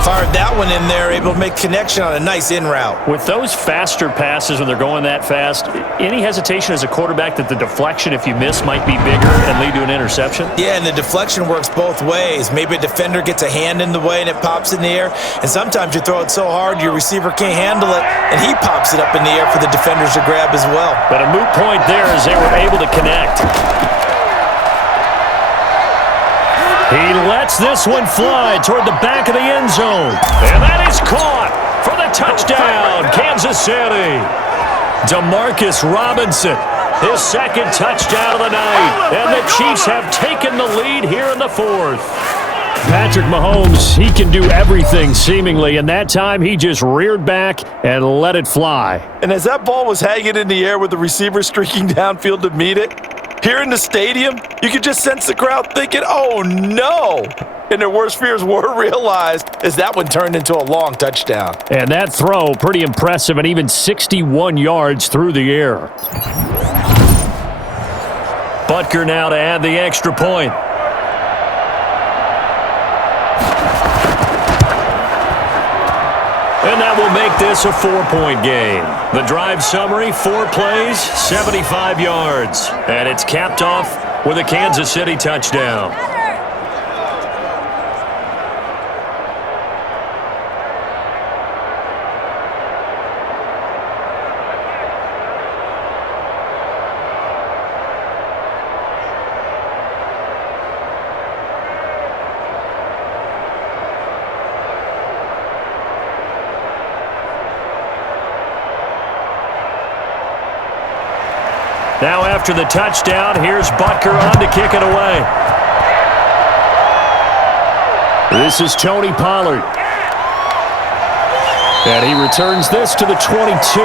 Fired that one in there, able to make connection on a nice in route. With those faster passes when they're going that fast, any hesitation as a quarterback that the deflection, if you miss, might be bigger and lead to an interception? Yeah, and the deflection works both ways. Maybe a defender gets a hand in the way and it pops in the air, and sometimes you throw it so hard your receiver can't handle it, and he pops it up in the air for the defenders to grab as well. But a moot point there as they were able to connect. He lets this one fly toward the back of the end zone. And that is caught for the touchdown, Kansas City. Demarcus Robinson, his 2nd touchdown of the night. And the Chiefs have taken the lead here in the 4th. Patrick Mahomes, he can do everything seemingly, and that time he just reared back and let it fly. And as that ball was hanging in the air with the receiver streaking downfield to meet it, here in the stadium, you could just sense the crowd thinking, oh no! And their worst fears were realized as that one turned into a long touchdown. And that throw, pretty impressive, and even 61 yards through the air. Butker now to add the extra point. And that will make this a 4-point game. The drive summary, 4 plays, 75 yards. And it's capped off with a Kansas City touchdown. after the touchdown. Here's Butker on to kick it away. This is Tony Pollard. And he returns this to the 22.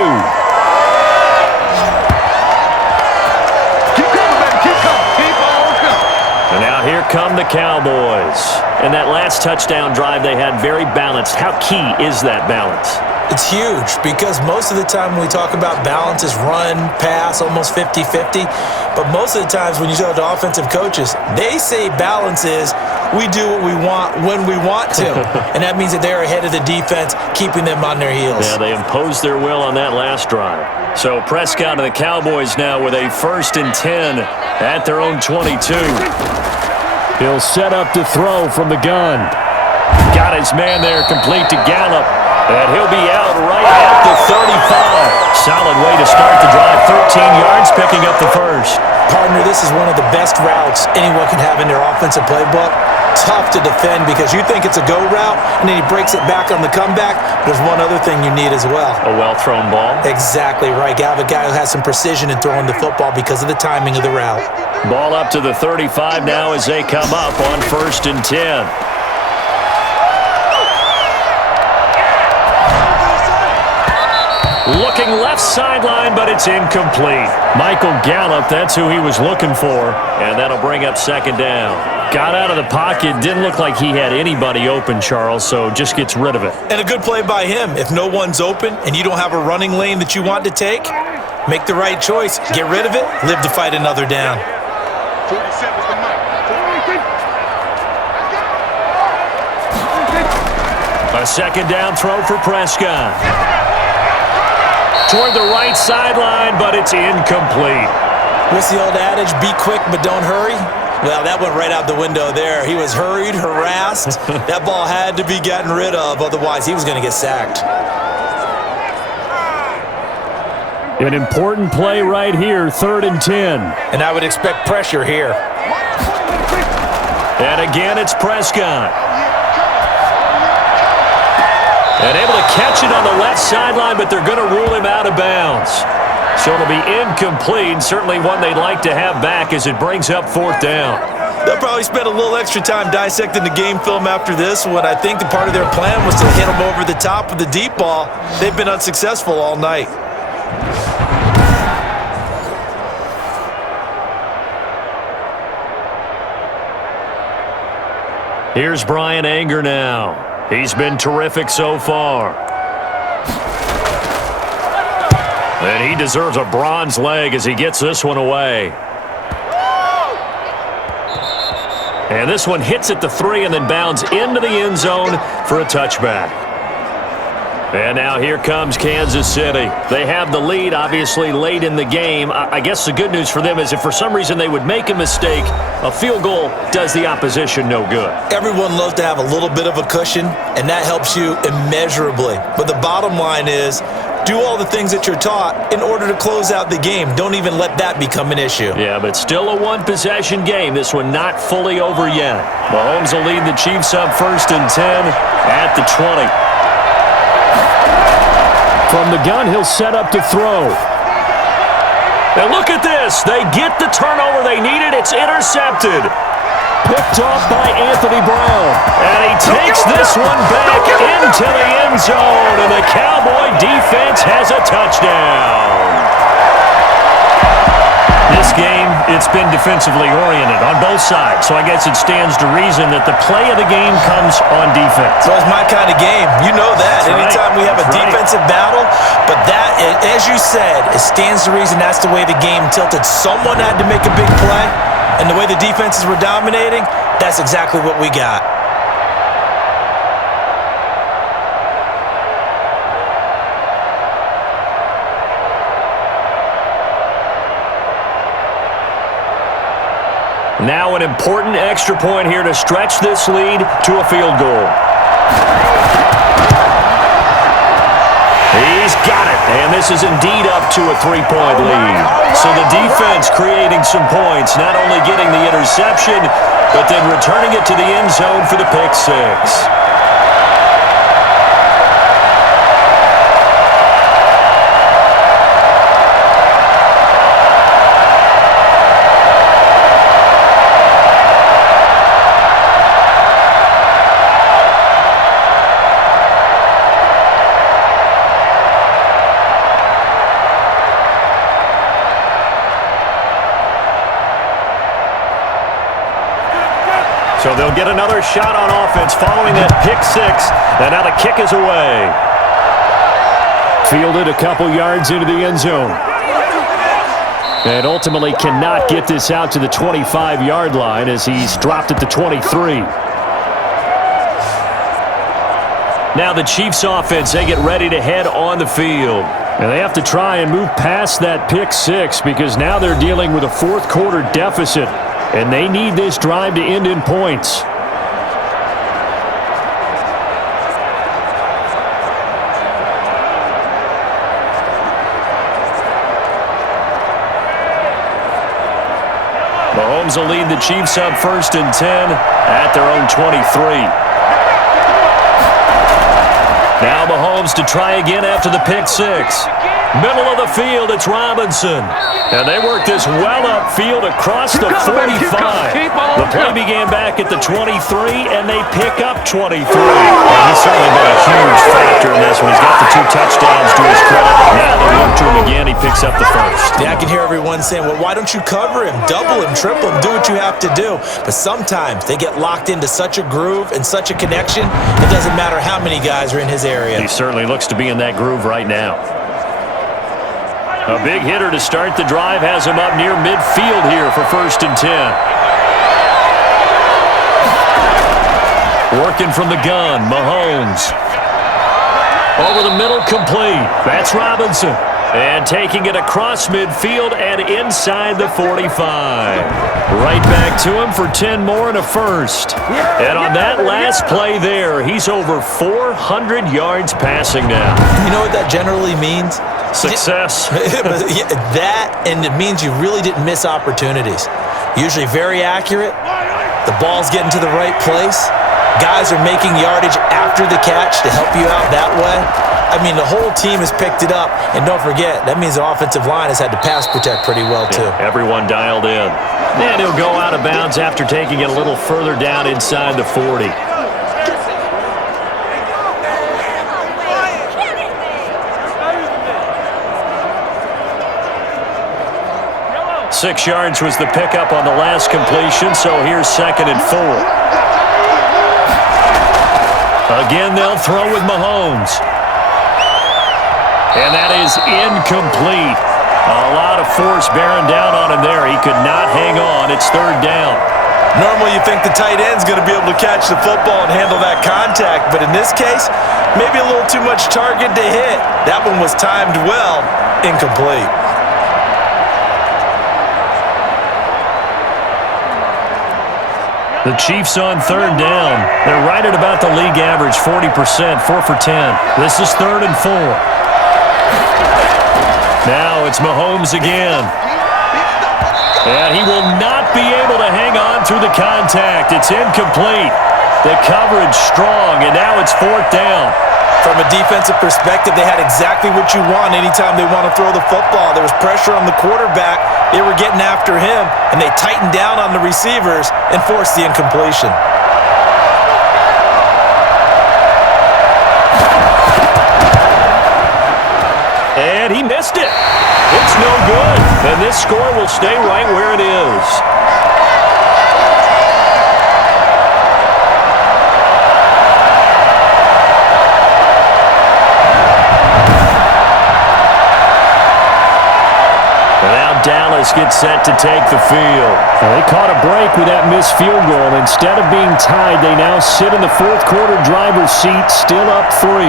And now here come the Cowboys. And that last touchdown drive they had very balanced. How key is that balance? It's huge because most of the time when we talk about balance is run, pass, almost 50-50. But most of the times when you talk to offensive coaches, they say balance is we do what we want when we want to. And that means that they're ahead of the defense, keeping them on their heels. Yeah, they imposed their will on that last drive. So Prescott and the Cowboys now with a 1st and 10 at their own 22. He'll set up to throw from the gun. Got his man there, complete to Gallup. And he'll be out right at the 35. Solid way to start the drive. 13 yards, picking up the first. Partner, this is one of the best routes anyone can have in their offensive playbook. Tough to defend because you think it's a go route, and then he breaks it back on the comeback. There's one other thing you need as well. A well-thrown ball. Exactly right. You have a guy who has some precision in throwing the football because of the timing of the route. Ball up to the 35 now as they come up on 1st and 10. Looking left sideline, but it's incomplete. Michael Gallup, that's who he was looking for. And that'll bring up 2nd down. Got out of the pocket. Didn't look like he had anybody open, Charles, so just gets rid of it. And a good play by him. If no one's open and you don't have a running lane that you want to take, make the right choice. Get rid of it. Live to fight another down. 47's the mark. A 2nd down throw for Prescott. Toward the right sideline, but it's incomplete. What's the old adage? Be quick, but don't hurry. Well, that went right out the window there. He was hurried, harassed. That ball had to be gotten rid of, otherwise he was going to get sacked. An important play right here, 3rd and 10. And I would expect pressure here. And again, it's Prescott. And able to catch it on the left sideline, but they're going to rule him out of bounds. So it'll be incomplete, certainly one they'd like to have back as it brings up 4th down. They'll probably spend a little extra time dissecting the game film after this one. I think the part of their plan was to hit them over the top of the deep ball. They've been unsuccessful all night. Here's Brian Anger now. He's been terrific so far. And he deserves a bronze leg as he gets this one away. And this one hits at the 3 and then bounds into the end zone for a touchback. And now here comes Kansas City. They have the lead, obviously, late in the game. I guess the good news for them is if for some reason they would make a mistake, a field goal does the opposition no good. Everyone loves to have a little bit of a cushion, and that helps you immeasurably. But the bottom line is, do all the things that you're taught in order to close out the game. Don't even let that become an issue. Yeah, but still a one-possession game. This one not fully over yet. Mahomes will lead the Chiefs up 1st and 10 at the 20. From the gun, he'll set up to throw. And look at this. They get the turnover they needed. It's intercepted. Picked off by Anthony Brown. And he takes this one back into the end zone. And the Cowboy defense has a touchdown. This game, it's been defensively oriented on both sides. So I guess it stands to reason that the play of the game comes on defense. So it's my kind of game. You know that. That's Anytime we have a defensive battle, but that, as you said, it stands to reason that's the way the game tilted. Someone had to make a big play, and the way the defenses were dominating, that's exactly what we got. Now an important extra point here to stretch this lead to a field goal. He's got it, and this is indeed up to a 3-point lead. So the defense creating some points, not only getting the interception, but then returning it to the end zone for the pick 6. So they'll get another shot on offense following that pick six. And now the kick is away. Fielded a couple yards into the end zone. And ultimately cannot get this out to the 25-yard line as he's dropped at the 23. Now the Chiefs offense, they get ready to head on the field. And they have to try and move past that pick six because now they're dealing with a fourth quarter deficit. And they need this drive to end in points. Mahomes will lead the Chiefs up 1st and 10 at their own 23. Now Mahomes to try again after the pick six. Middle of the field, it's Robinson. And they work this well upfield across the 45. The play began back at the 23, and they pick up 23. And he's certainly been a huge factor in this one. He's got the 2 touchdowns to his credit. Now they look to him again. He picks up the first. Yeah, I can hear everyone saying, well, why don't you cover him, double him, triple him, do what you have to do. But sometimes they get locked into such a groove and such a connection, it doesn't matter how many guys are in his area. He certainly looks to be in that groove right now. A big hitter to start the drive has him up near midfield here for 1st and 10. Working from the gun, Mahomes. Over the middle, complete. That's Robinson. And taking it across midfield and inside the 45. Right back to him for 10 more and a first. And on that last play there, he's over 400 yards passing now. You know what that generally means? Success. That, and it means you really didn't miss opportunities. Usually very accurate. The ball's getting to the right place. Guys are making yardage after the catch to help you out that way. I mean, the whole team has picked it up. And don't forget, that means the offensive line has had to pass protect pretty well, too. Yeah, everyone dialed in. And he'll go out of bounds after taking it a little further down inside the 40. Six yards was the pickup on the last completion, so here's 2nd and 4. Again, they'll throw with Mahomes. And that is incomplete. A lot of force bearing down on him there. He could not hang on. It's 3rd down. Normally you think the tight end's going to be able to catch the football and handle that contact, but in this case, maybe a little too much target to hit. That one was timed well, incomplete. The Chiefs on 3rd down. They're right at about the league average, 40%, 4 for 10. This is 3rd and 4. Now it's Mahomes again. And he will not be able to hang on through the contact. It's incomplete. The coverage strong, and now it's 4th down. From a defensive perspective, they had exactly what you want anytime they want to throw the football. There was pressure on the quarterback. They were getting after him, and they tightened down on the receivers and forced the incompletion. And he missed it. It's no good. And this score will stay right where it is. Dallas gets set to take the field. Well, they caught a break with that missed field goal. Instead of being tied, they now sit in the fourth quarter driver's seat, still up 3.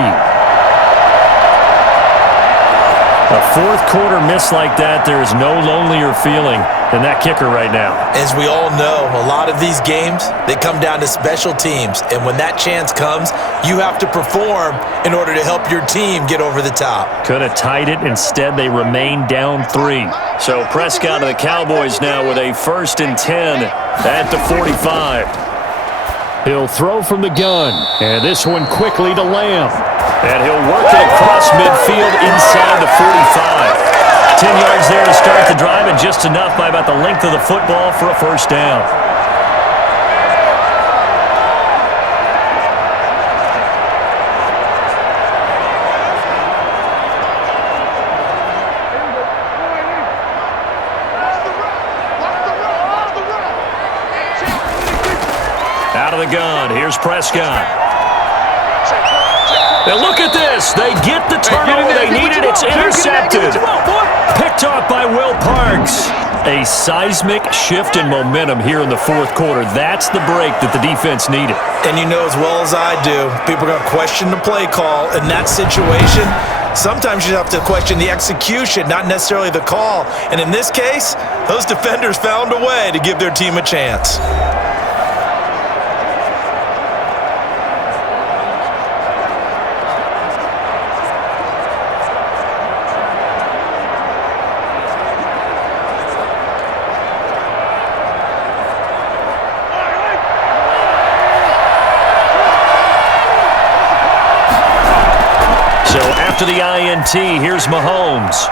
A fourth quarter miss like that, there is no lonelier feeling than that kicker right now. As we all know, a lot of these games, they come down to special teams. And when that chance comes, you have to perform in order to help your team get over the top. Could have tied it. Instead, they remain down 3. So Prescott of the Cowboys now with a 1st and 10 at the 45. He'll throw from the gun. And this one quickly to Lamb. And he'll work it across midfield inside the 45. 10 yards there to start the drive, and just enough by about the length of the football for a 1st down. Out of the gun, here's Prescott. Now look at this. They get the turnover they needed. It's intercepted. Picked off by Will Parks. A seismic shift in momentum here in the fourth quarter. That's the break that the defense needed. And you know as well as I do, people are going to question the play call in that situation. Sometimes you have to question the execution, not necessarily the call. And in this case, those defenders found a way to give their team a chance. To the INT, here's Mahomes.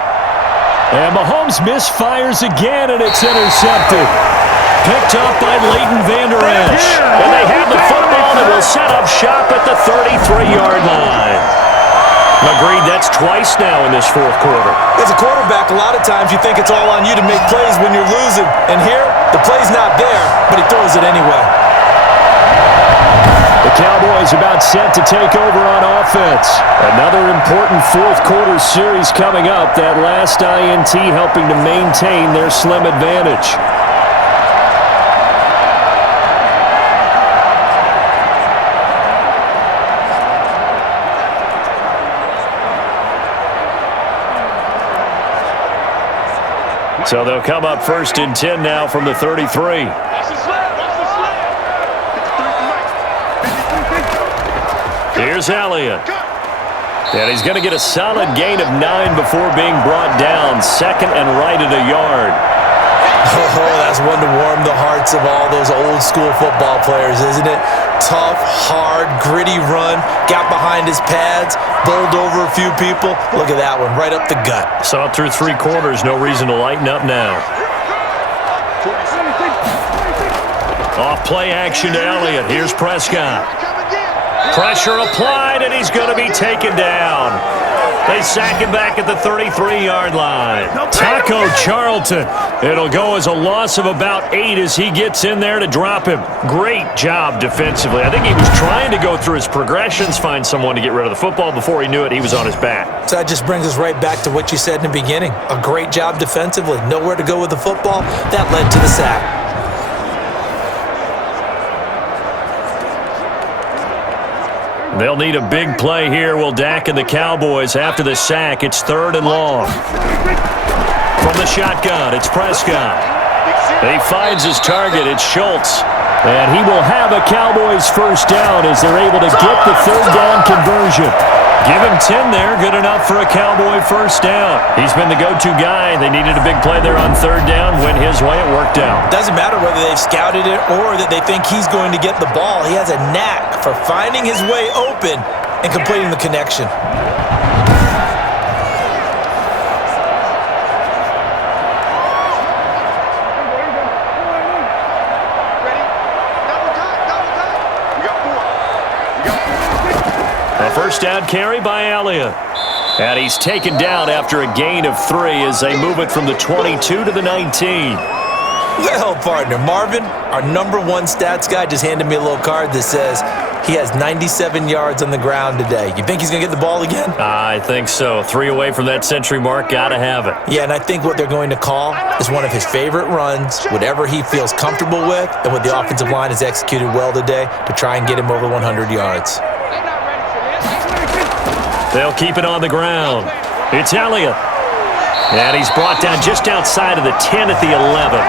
And Mahomes misfires again, and it's intercepted. Picked up by Leighton Vander Esch. And they have the football and will set up shop at the 33-yard line. Agreed, that's twice now in this fourth quarter. As a quarterback, a lot of times you think it's all on you to make plays when you're losing. And here, the play's not there, but he throws it anyway. The Cowboys about set to take over on offense. Another important fourth quarter series coming up. That last INT helping to maintain their slim advantage. So they'll come up 1st and 10 now from the 33. Here's Elliott. And he's going to get a solid gain of 9 before being brought down. 2nd and right at a yard. Oh, that's one to warm the hearts of all those old school football players, isn't it? Tough, hard, gritty run. Got behind his pads, bowled over a few people. Look at that one, right up the gut. Saw it through 3 quarters. No reason to lighten up now. Off play action to Elliott. Here's Prescott. Pressure applied, and he's going to be taken down. They sack him back at the 33-yard line. Taco Charlton. It'll go as a loss of about 8 as he gets in there to drop him. Great job defensively. I think he was trying to go through his progressions, find someone to get rid of the football. Before he knew it, he was on his back. So that just brings us right back to what you said in the beginning. A great job defensively. Nowhere to go with the football. That led to the sack. They'll need a big play here. Will Dak and the Cowboys after the sack. It's 3rd and long. From the shotgun, it's Prescott. He finds his target. It's Schultz. And he will have a Cowboys first down as they're able to get the 3rd down conversion. Give him 10 there. Good enough for a Cowboy first down. He's been the go-to guy. They needed a big play there on 3rd down. Went his way. It worked out. Doesn't matter whether they've scouted it or that they think he's going to get the ball. He has a knack for finding his way open and completing the connection. A first down carry by Elliott. And he's taken down after a gain of 3 as they move it from the 22 to the 19. Well, partner, Marvin, our #1 stats guy, just handed me a little card that says he has 97 yards on the ground today. You think he's going to get the ball again? I think so. 3 away from that century mark. Got to have it. Yeah, and I think what they're going to call is one of his favorite runs, whatever he feels comfortable with, and what the offensive line has executed well today to try and get him over 100 yards. They'll keep it on the ground. It's Elliott. And he's brought down just outside of the 10 at the 11.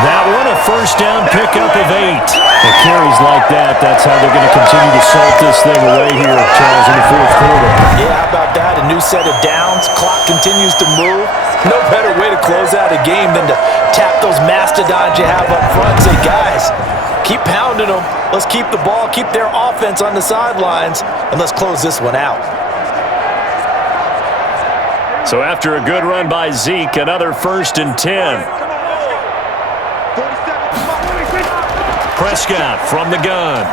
That one a first down pickup of 8. The carries like that, that's how they're going to continue to salt this thing away here, Charles, in the fourth quarter. Yeah, how about that? A new set of downs. Clock continues to move. No better way to close out a game than to tap those mastodons you have up front. Say, guys, keep pounding them. Let's keep the ball, keep their offense on the sidelines, and let's close this one out. So after a good run by Zeke, another 1st and 10. Prescott from the gun.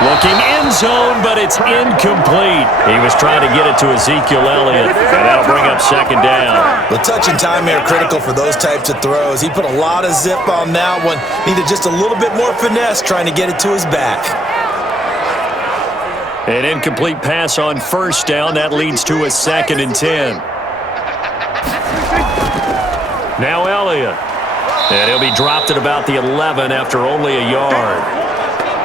Looking end zone, but it's incomplete. He was trying to get it to Ezekiel Elliott, and that'll bring up second down. The touch and timing are critical for those types of throws. He put a lot of zip on that one. Needed just a little bit more finesse trying to get it to his back. An incomplete pass on first down. That leads to a 2nd and 10. Now Elliott. And he'll be dropped at about the 11 after only a yard.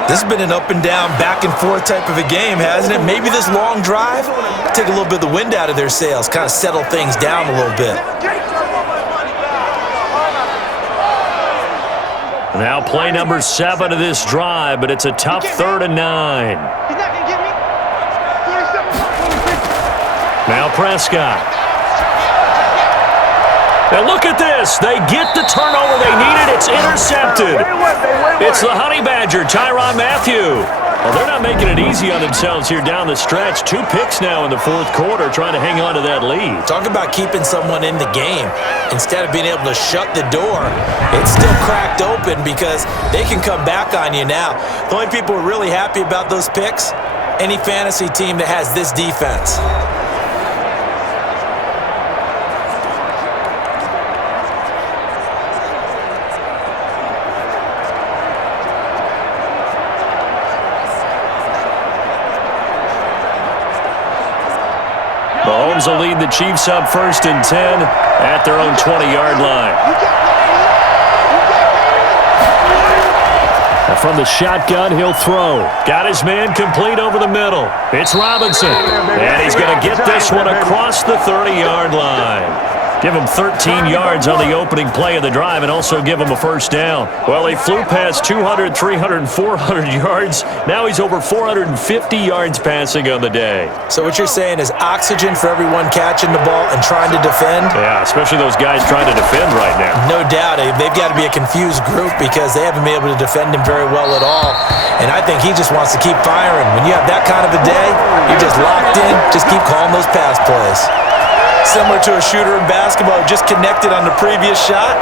This has been an up and down, back and forth type of a game, hasn't it? Maybe this long drive, take a little bit of the wind out of their sails, kind of settle things down a little bit. Now play number 7 of this drive, but it's a tough 3rd and 9. Now Prescott. Now look at this. They get the turnover they needed. It's intercepted. It's the Honey Badger, Tyrann Mathieu. Well, they're not making it easy on themselves here down the stretch. 2 picks now in the 4th quarter trying to hang on to that lead. Talk about keeping someone in the game. Instead of being able to shut the door, it's still cracked open because they can come back on you now. The only people who are really happy about those picks, any fantasy team that has this defense. Mahomes will lead the Chiefs up 1st and 10 at their own 20-yard line. And from the shotgun, he'll throw. Got his man complete over the middle. It's Robinson. And he's going to get this one across the 30-yard line. Give him 13 yards on the opening play of the drive and also give him a 1st down. Well, he flew past 200, 300, and 400 yards. Now he's over 450 yards passing on the day. So what you're saying is oxygen for everyone catching the ball and trying to defend? Yeah, especially those guys trying to defend right now. No doubt. They've got to be a confused group because they haven't been able to defend him very well at all. And I think he just wants to keep firing. When you have that kind of a day, you're just locked in. Just keep calling those pass plays. Similar to a shooter in basketball who just connected on the previous shot.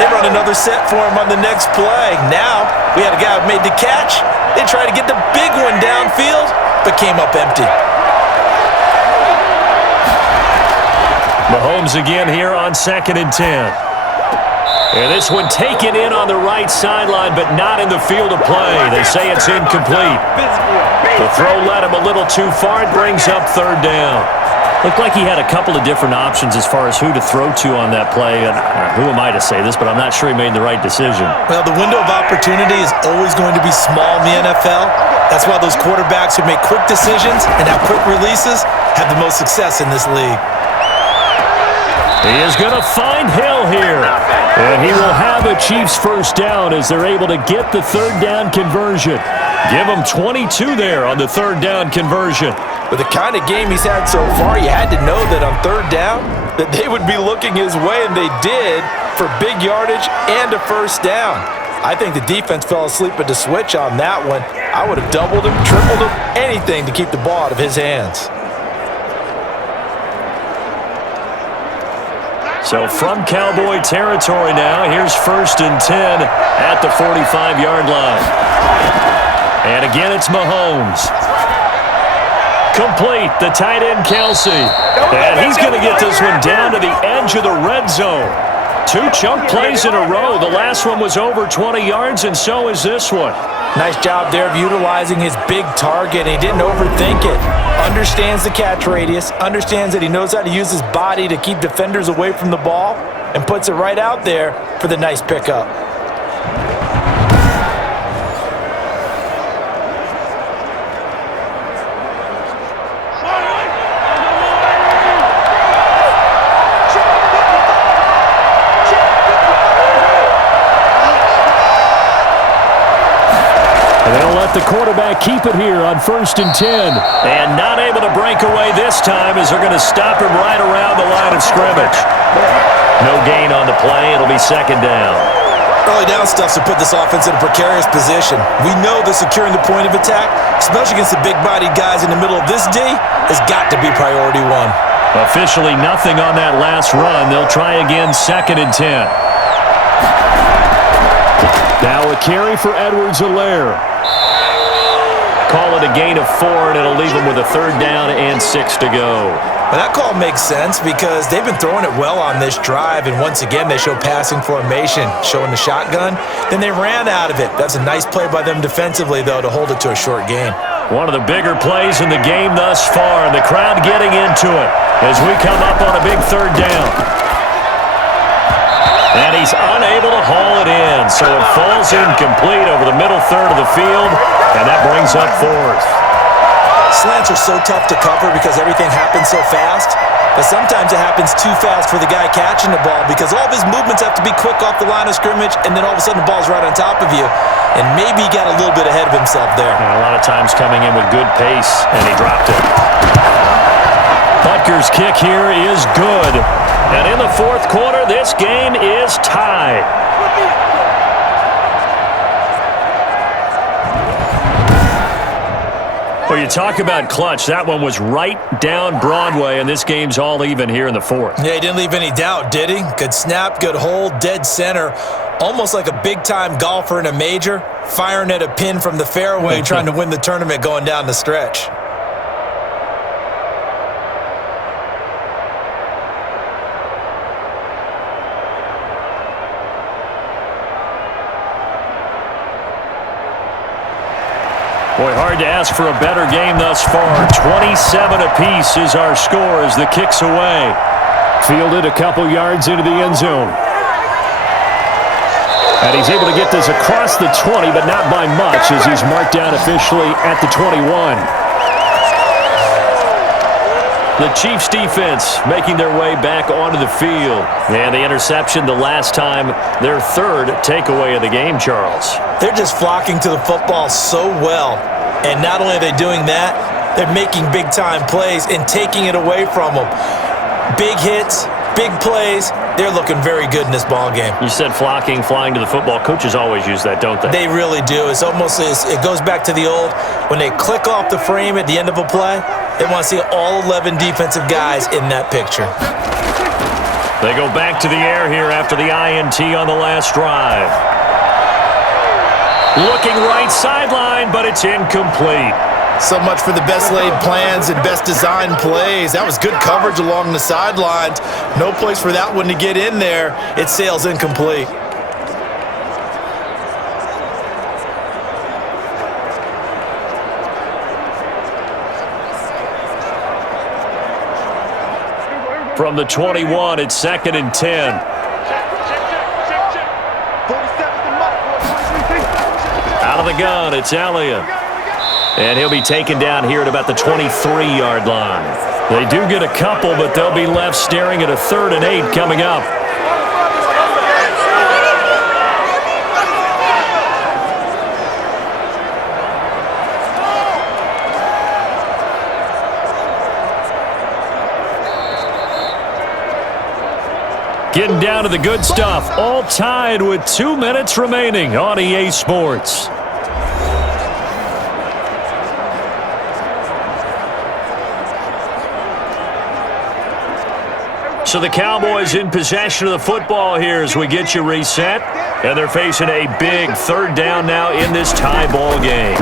They run another set for him on the next play. Now, we had a guy who made the catch. They tried to get the big one downfield, but came up empty. Mahomes again here on 2nd and 10. And this one taken in on the right sideline, but not in the field of play. They say it's incomplete. The throw led him a little too far. It brings up 3rd down. Looked like he had a couple of different options as far as who to throw to on that play. And who am I to say this, but I'm not sure he made the right decision. Well, the window of opportunity is always going to be small in the NFL. That's why those quarterbacks who make quick decisions and have quick releases have the most success in this league. He is going to find Hill here. And he will have a Chiefs 1st down as they're able to get the 3rd down conversion. Give him 22 there on the 3rd down conversion. With the kind of game he's had so far, you had to know that on 3rd down that they would be looking his way, and they did for big yardage and a 1st down. I think the defense fell asleep at the switch on that one. I would have doubled him, tripled him, anything to keep the ball out of his hands. So from Cowboy territory now, here's 1st and 10 at the 45-yard line. And again, it's Mahomes. Complete, the tight end, Kelsey. And he's going to get this one down to the edge of the red zone. 2 chunk plays in a row. The last one was over 20 yards, and so is this one. Nice job there of utilizing his big target. He didn't overthink it. Understands the catch radius, understands that he knows how to use his body to keep defenders away from the ball, and puts it right out there for the nice pickup. The quarterback keep it here on 1st and 10. And not able to break away this time as they're going to stop him right around the line of scrimmage. No gain on the play. It'll be 2nd down. Early down stuffs to put this offense in a precarious position. We know that securing the point of attack, especially against the big-bodied guys in the middle of this D, has got to be priority 1. Officially nothing on that last run. They'll try again 2nd and 10. Now a carry for Edwards-Helaire. call it a gain of 4, and it'll leave them with a 3rd down and 6 to go. Well, that call makes sense because they've been throwing it well on this drive, and once again, they show passing formation, showing the shotgun. Then they ran out of it. That's a nice play by them defensively, though, to hold it to a short gain. One of the bigger plays in the game thus far, and the crowd getting into it as we come up on a big 3rd down. And he's unable to haul it in, so it falls incomplete over the middle third of the field, and that brings up 4th. Slants are so tough to cover because everything happens so fast, but sometimes it happens too fast for the guy catching the ball because all of his movements have to be quick off the line of scrimmage, and then all of a sudden the ball's right on top of you, and maybe he got a little bit ahead of himself there. And a lot of times coming in with good pace, and he dropped it. Butker's kick here is good, and in the 4th quarter, this game is tied. Well, you talk about clutch. That one was right down Broadway, and this game's all even here in the 4th. Yeah, he didn't leave any doubt, did he? Good snap, good hold, dead center. Almost like a big-time golfer in a major, firing at a pin from the fairway, trying to win the tournament going down the stretch. Boy, hard to ask for a better game thus far. 27 apiece is our score as the kick's away. Fielded a couple yards into the end zone. And he's able to get this across the 20, but not by much as he's marked down officially at the 21. The Chiefs defense making their way back onto the field. And the interception the last time, their 3rd takeaway of the game, Charles. They're just flocking to the football so well. And not only are they doing that, they're making big-time plays and taking it away from them. Big hits, big plays. They're looking very good in this ball game. You said flocking, flying to the football. Coaches always use that, don't they? They really do. It's almost, it goes back to the old, when they click off the frame at the end of a play, they want to see all 11 defensive guys in that picture. They go back to the air here after the INT on the last drive. Looking right sideline, but it's incomplete. So much for the best laid plans and best designed plays. That was good coverage along the sidelines. No place for that one to get in there. It sails incomplete. From the 21, it's 2nd and 10. Out of the gun, it's Elliott. And he'll be taken down here at about the 23-yard line. They do get a couple, but they'll be left staring at a 3rd and 8 coming up. Getting down to the good stuff, all tied with 2 minutes remaining on EA Sports. So the Cowboys in possession of the football here as we get you reset. And they're facing a big 3rd down now in this tie ball game.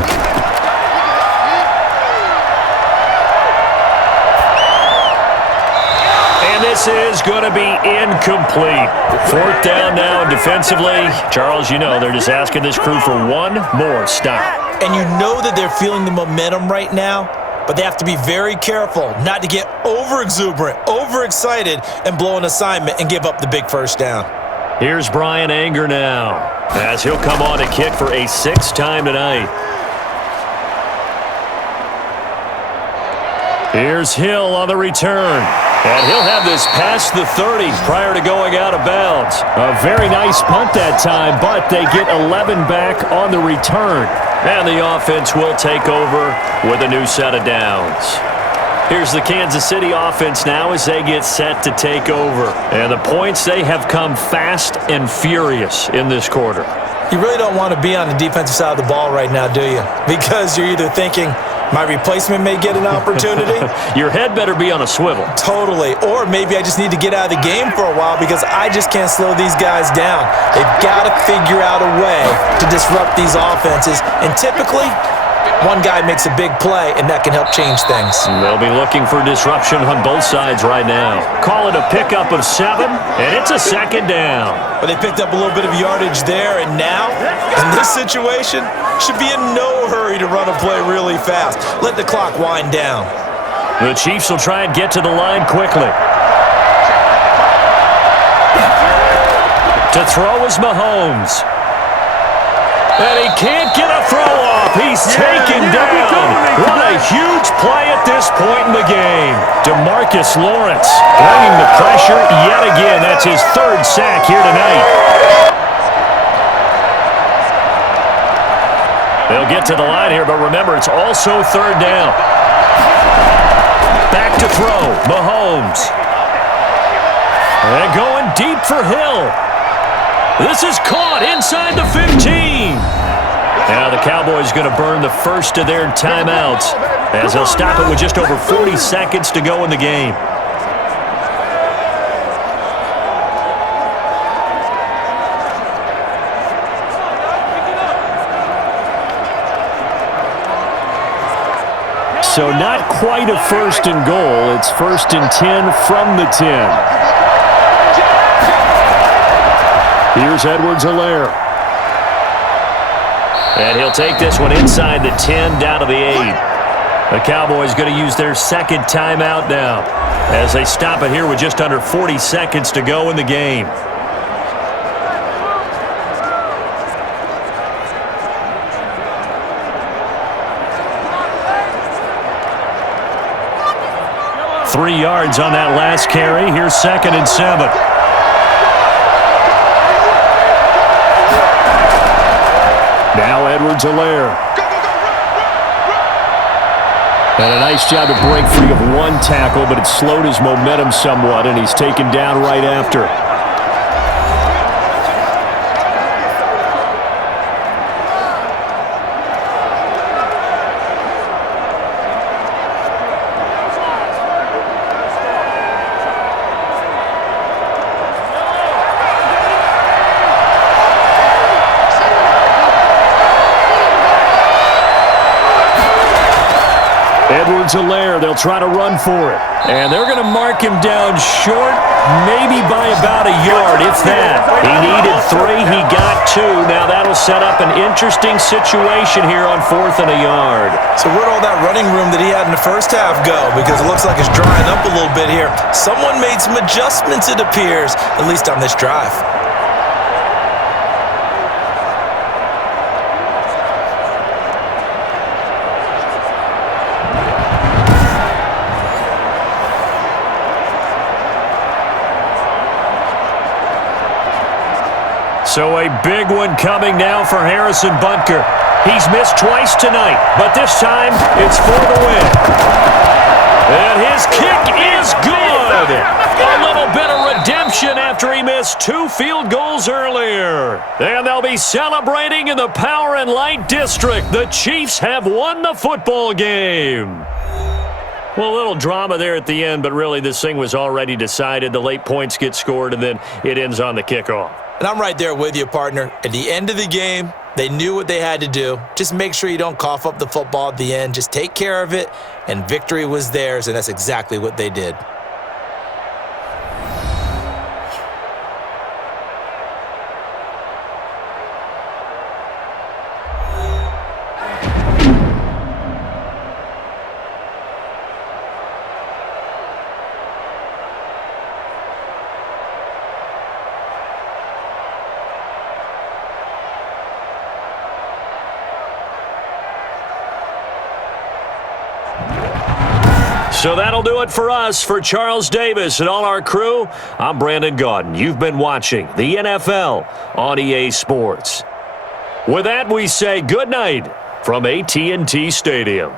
And this is going to be incomplete. 4th down now, and defensively, Charles, you know, they're just asking this crew for one more stop. And you know that they're feeling the momentum right now, but they have to be very careful not to get over-exuberant, overexcited, and blow an assignment and give up the big 1st down. Here's Brian Anger now, as he'll come on to kick for a 6th time tonight. Here's Hill on the return. And he'll have this past the 30 prior to going out of bounds. A very nice punt that time, but they get 11 back on the return. And the offense will take over with a new set of downs. Here's the Kansas City offense now as they get set to take over. And the points, they have come fast and furious in this quarter. You really don't want to be on the defensive side of the ball right now, do you? Because you're either thinking, my replacement may get an opportunity. Your head better be on a swivel. Totally. Or maybe I just need to get out of the game for a while because I just can't slow these guys down. They've got to figure out a way to disrupt these offenses. And typically, One guy makes a big play, and that can help change things. They'll be looking for disruption on both sides right now. Call it a pickup of 7, and it's a second down. But they picked up a little bit of yardage there, and now, in this situation, should be in no hurry to run a play really fast. Let the clock wind down. The Chiefs will try and get to the line quickly. To throw is Mahomes. And he can't get a throw off. He's taken down. What a huge play at this point in the game. DeMarcus Lawrence bringing the pressure yet again. That's his 3rd sack here tonight. They'll get to the line here, but remember, it's also 3rd down. Back to throw. Mahomes. And going deep for Hill. This is caught inside the 15. Now the Cowboys going to burn the first of their timeouts as they'll stop it with just over 40 seconds to go in the game. So not quite a 1st and goal. It's 1st and 10 from the 10. Here's Edwards-Helaire. And he'll take this one inside the 10 down to the 8. The Cowboys going to use their 2nd timeout now as they stop it here with just under 40 seconds to go in the game. Three yards on that last carry. Here's 2nd and 7. Now Edwards-Helaire. And a nice job to break free of one tackle, but it slowed his momentum somewhat, and he's taken down right after. Edwards-Helaire, they'll try to run for it. And they're going to mark him down short, maybe by about a yard, if that. He needed 3, he got 2. Now that'll set up an interesting situation here on 4th and a yard. So where'd all that running room that he had in the first half go? Because it looks like it's drying up a little bit here. Someone made some adjustments, it appears, at least on this drive. So a big one coming now for Harrison Butker. He's missed twice tonight, but this time it's for the win. And his kick is good. A little bit of redemption after he missed 2 field goals earlier. And they'll be celebrating in the Power and Light District. The Chiefs have won the football game. Well, a little drama there at the end, but really this thing was already decided. The late points get scored, and then it ends on the kickoff. And I'm right there with you, partner. At the end of the game, they knew what they had to do. Just make sure you don't cough up the football at the end. Just take care of it, and victory was theirs, and that's exactly what they did. So that'll do it for us. For Charles Davis and all our crew, I'm Brandon Gaudin. You've been watching the NFL on EA Sports. With that, we say good night from AT&T Stadium.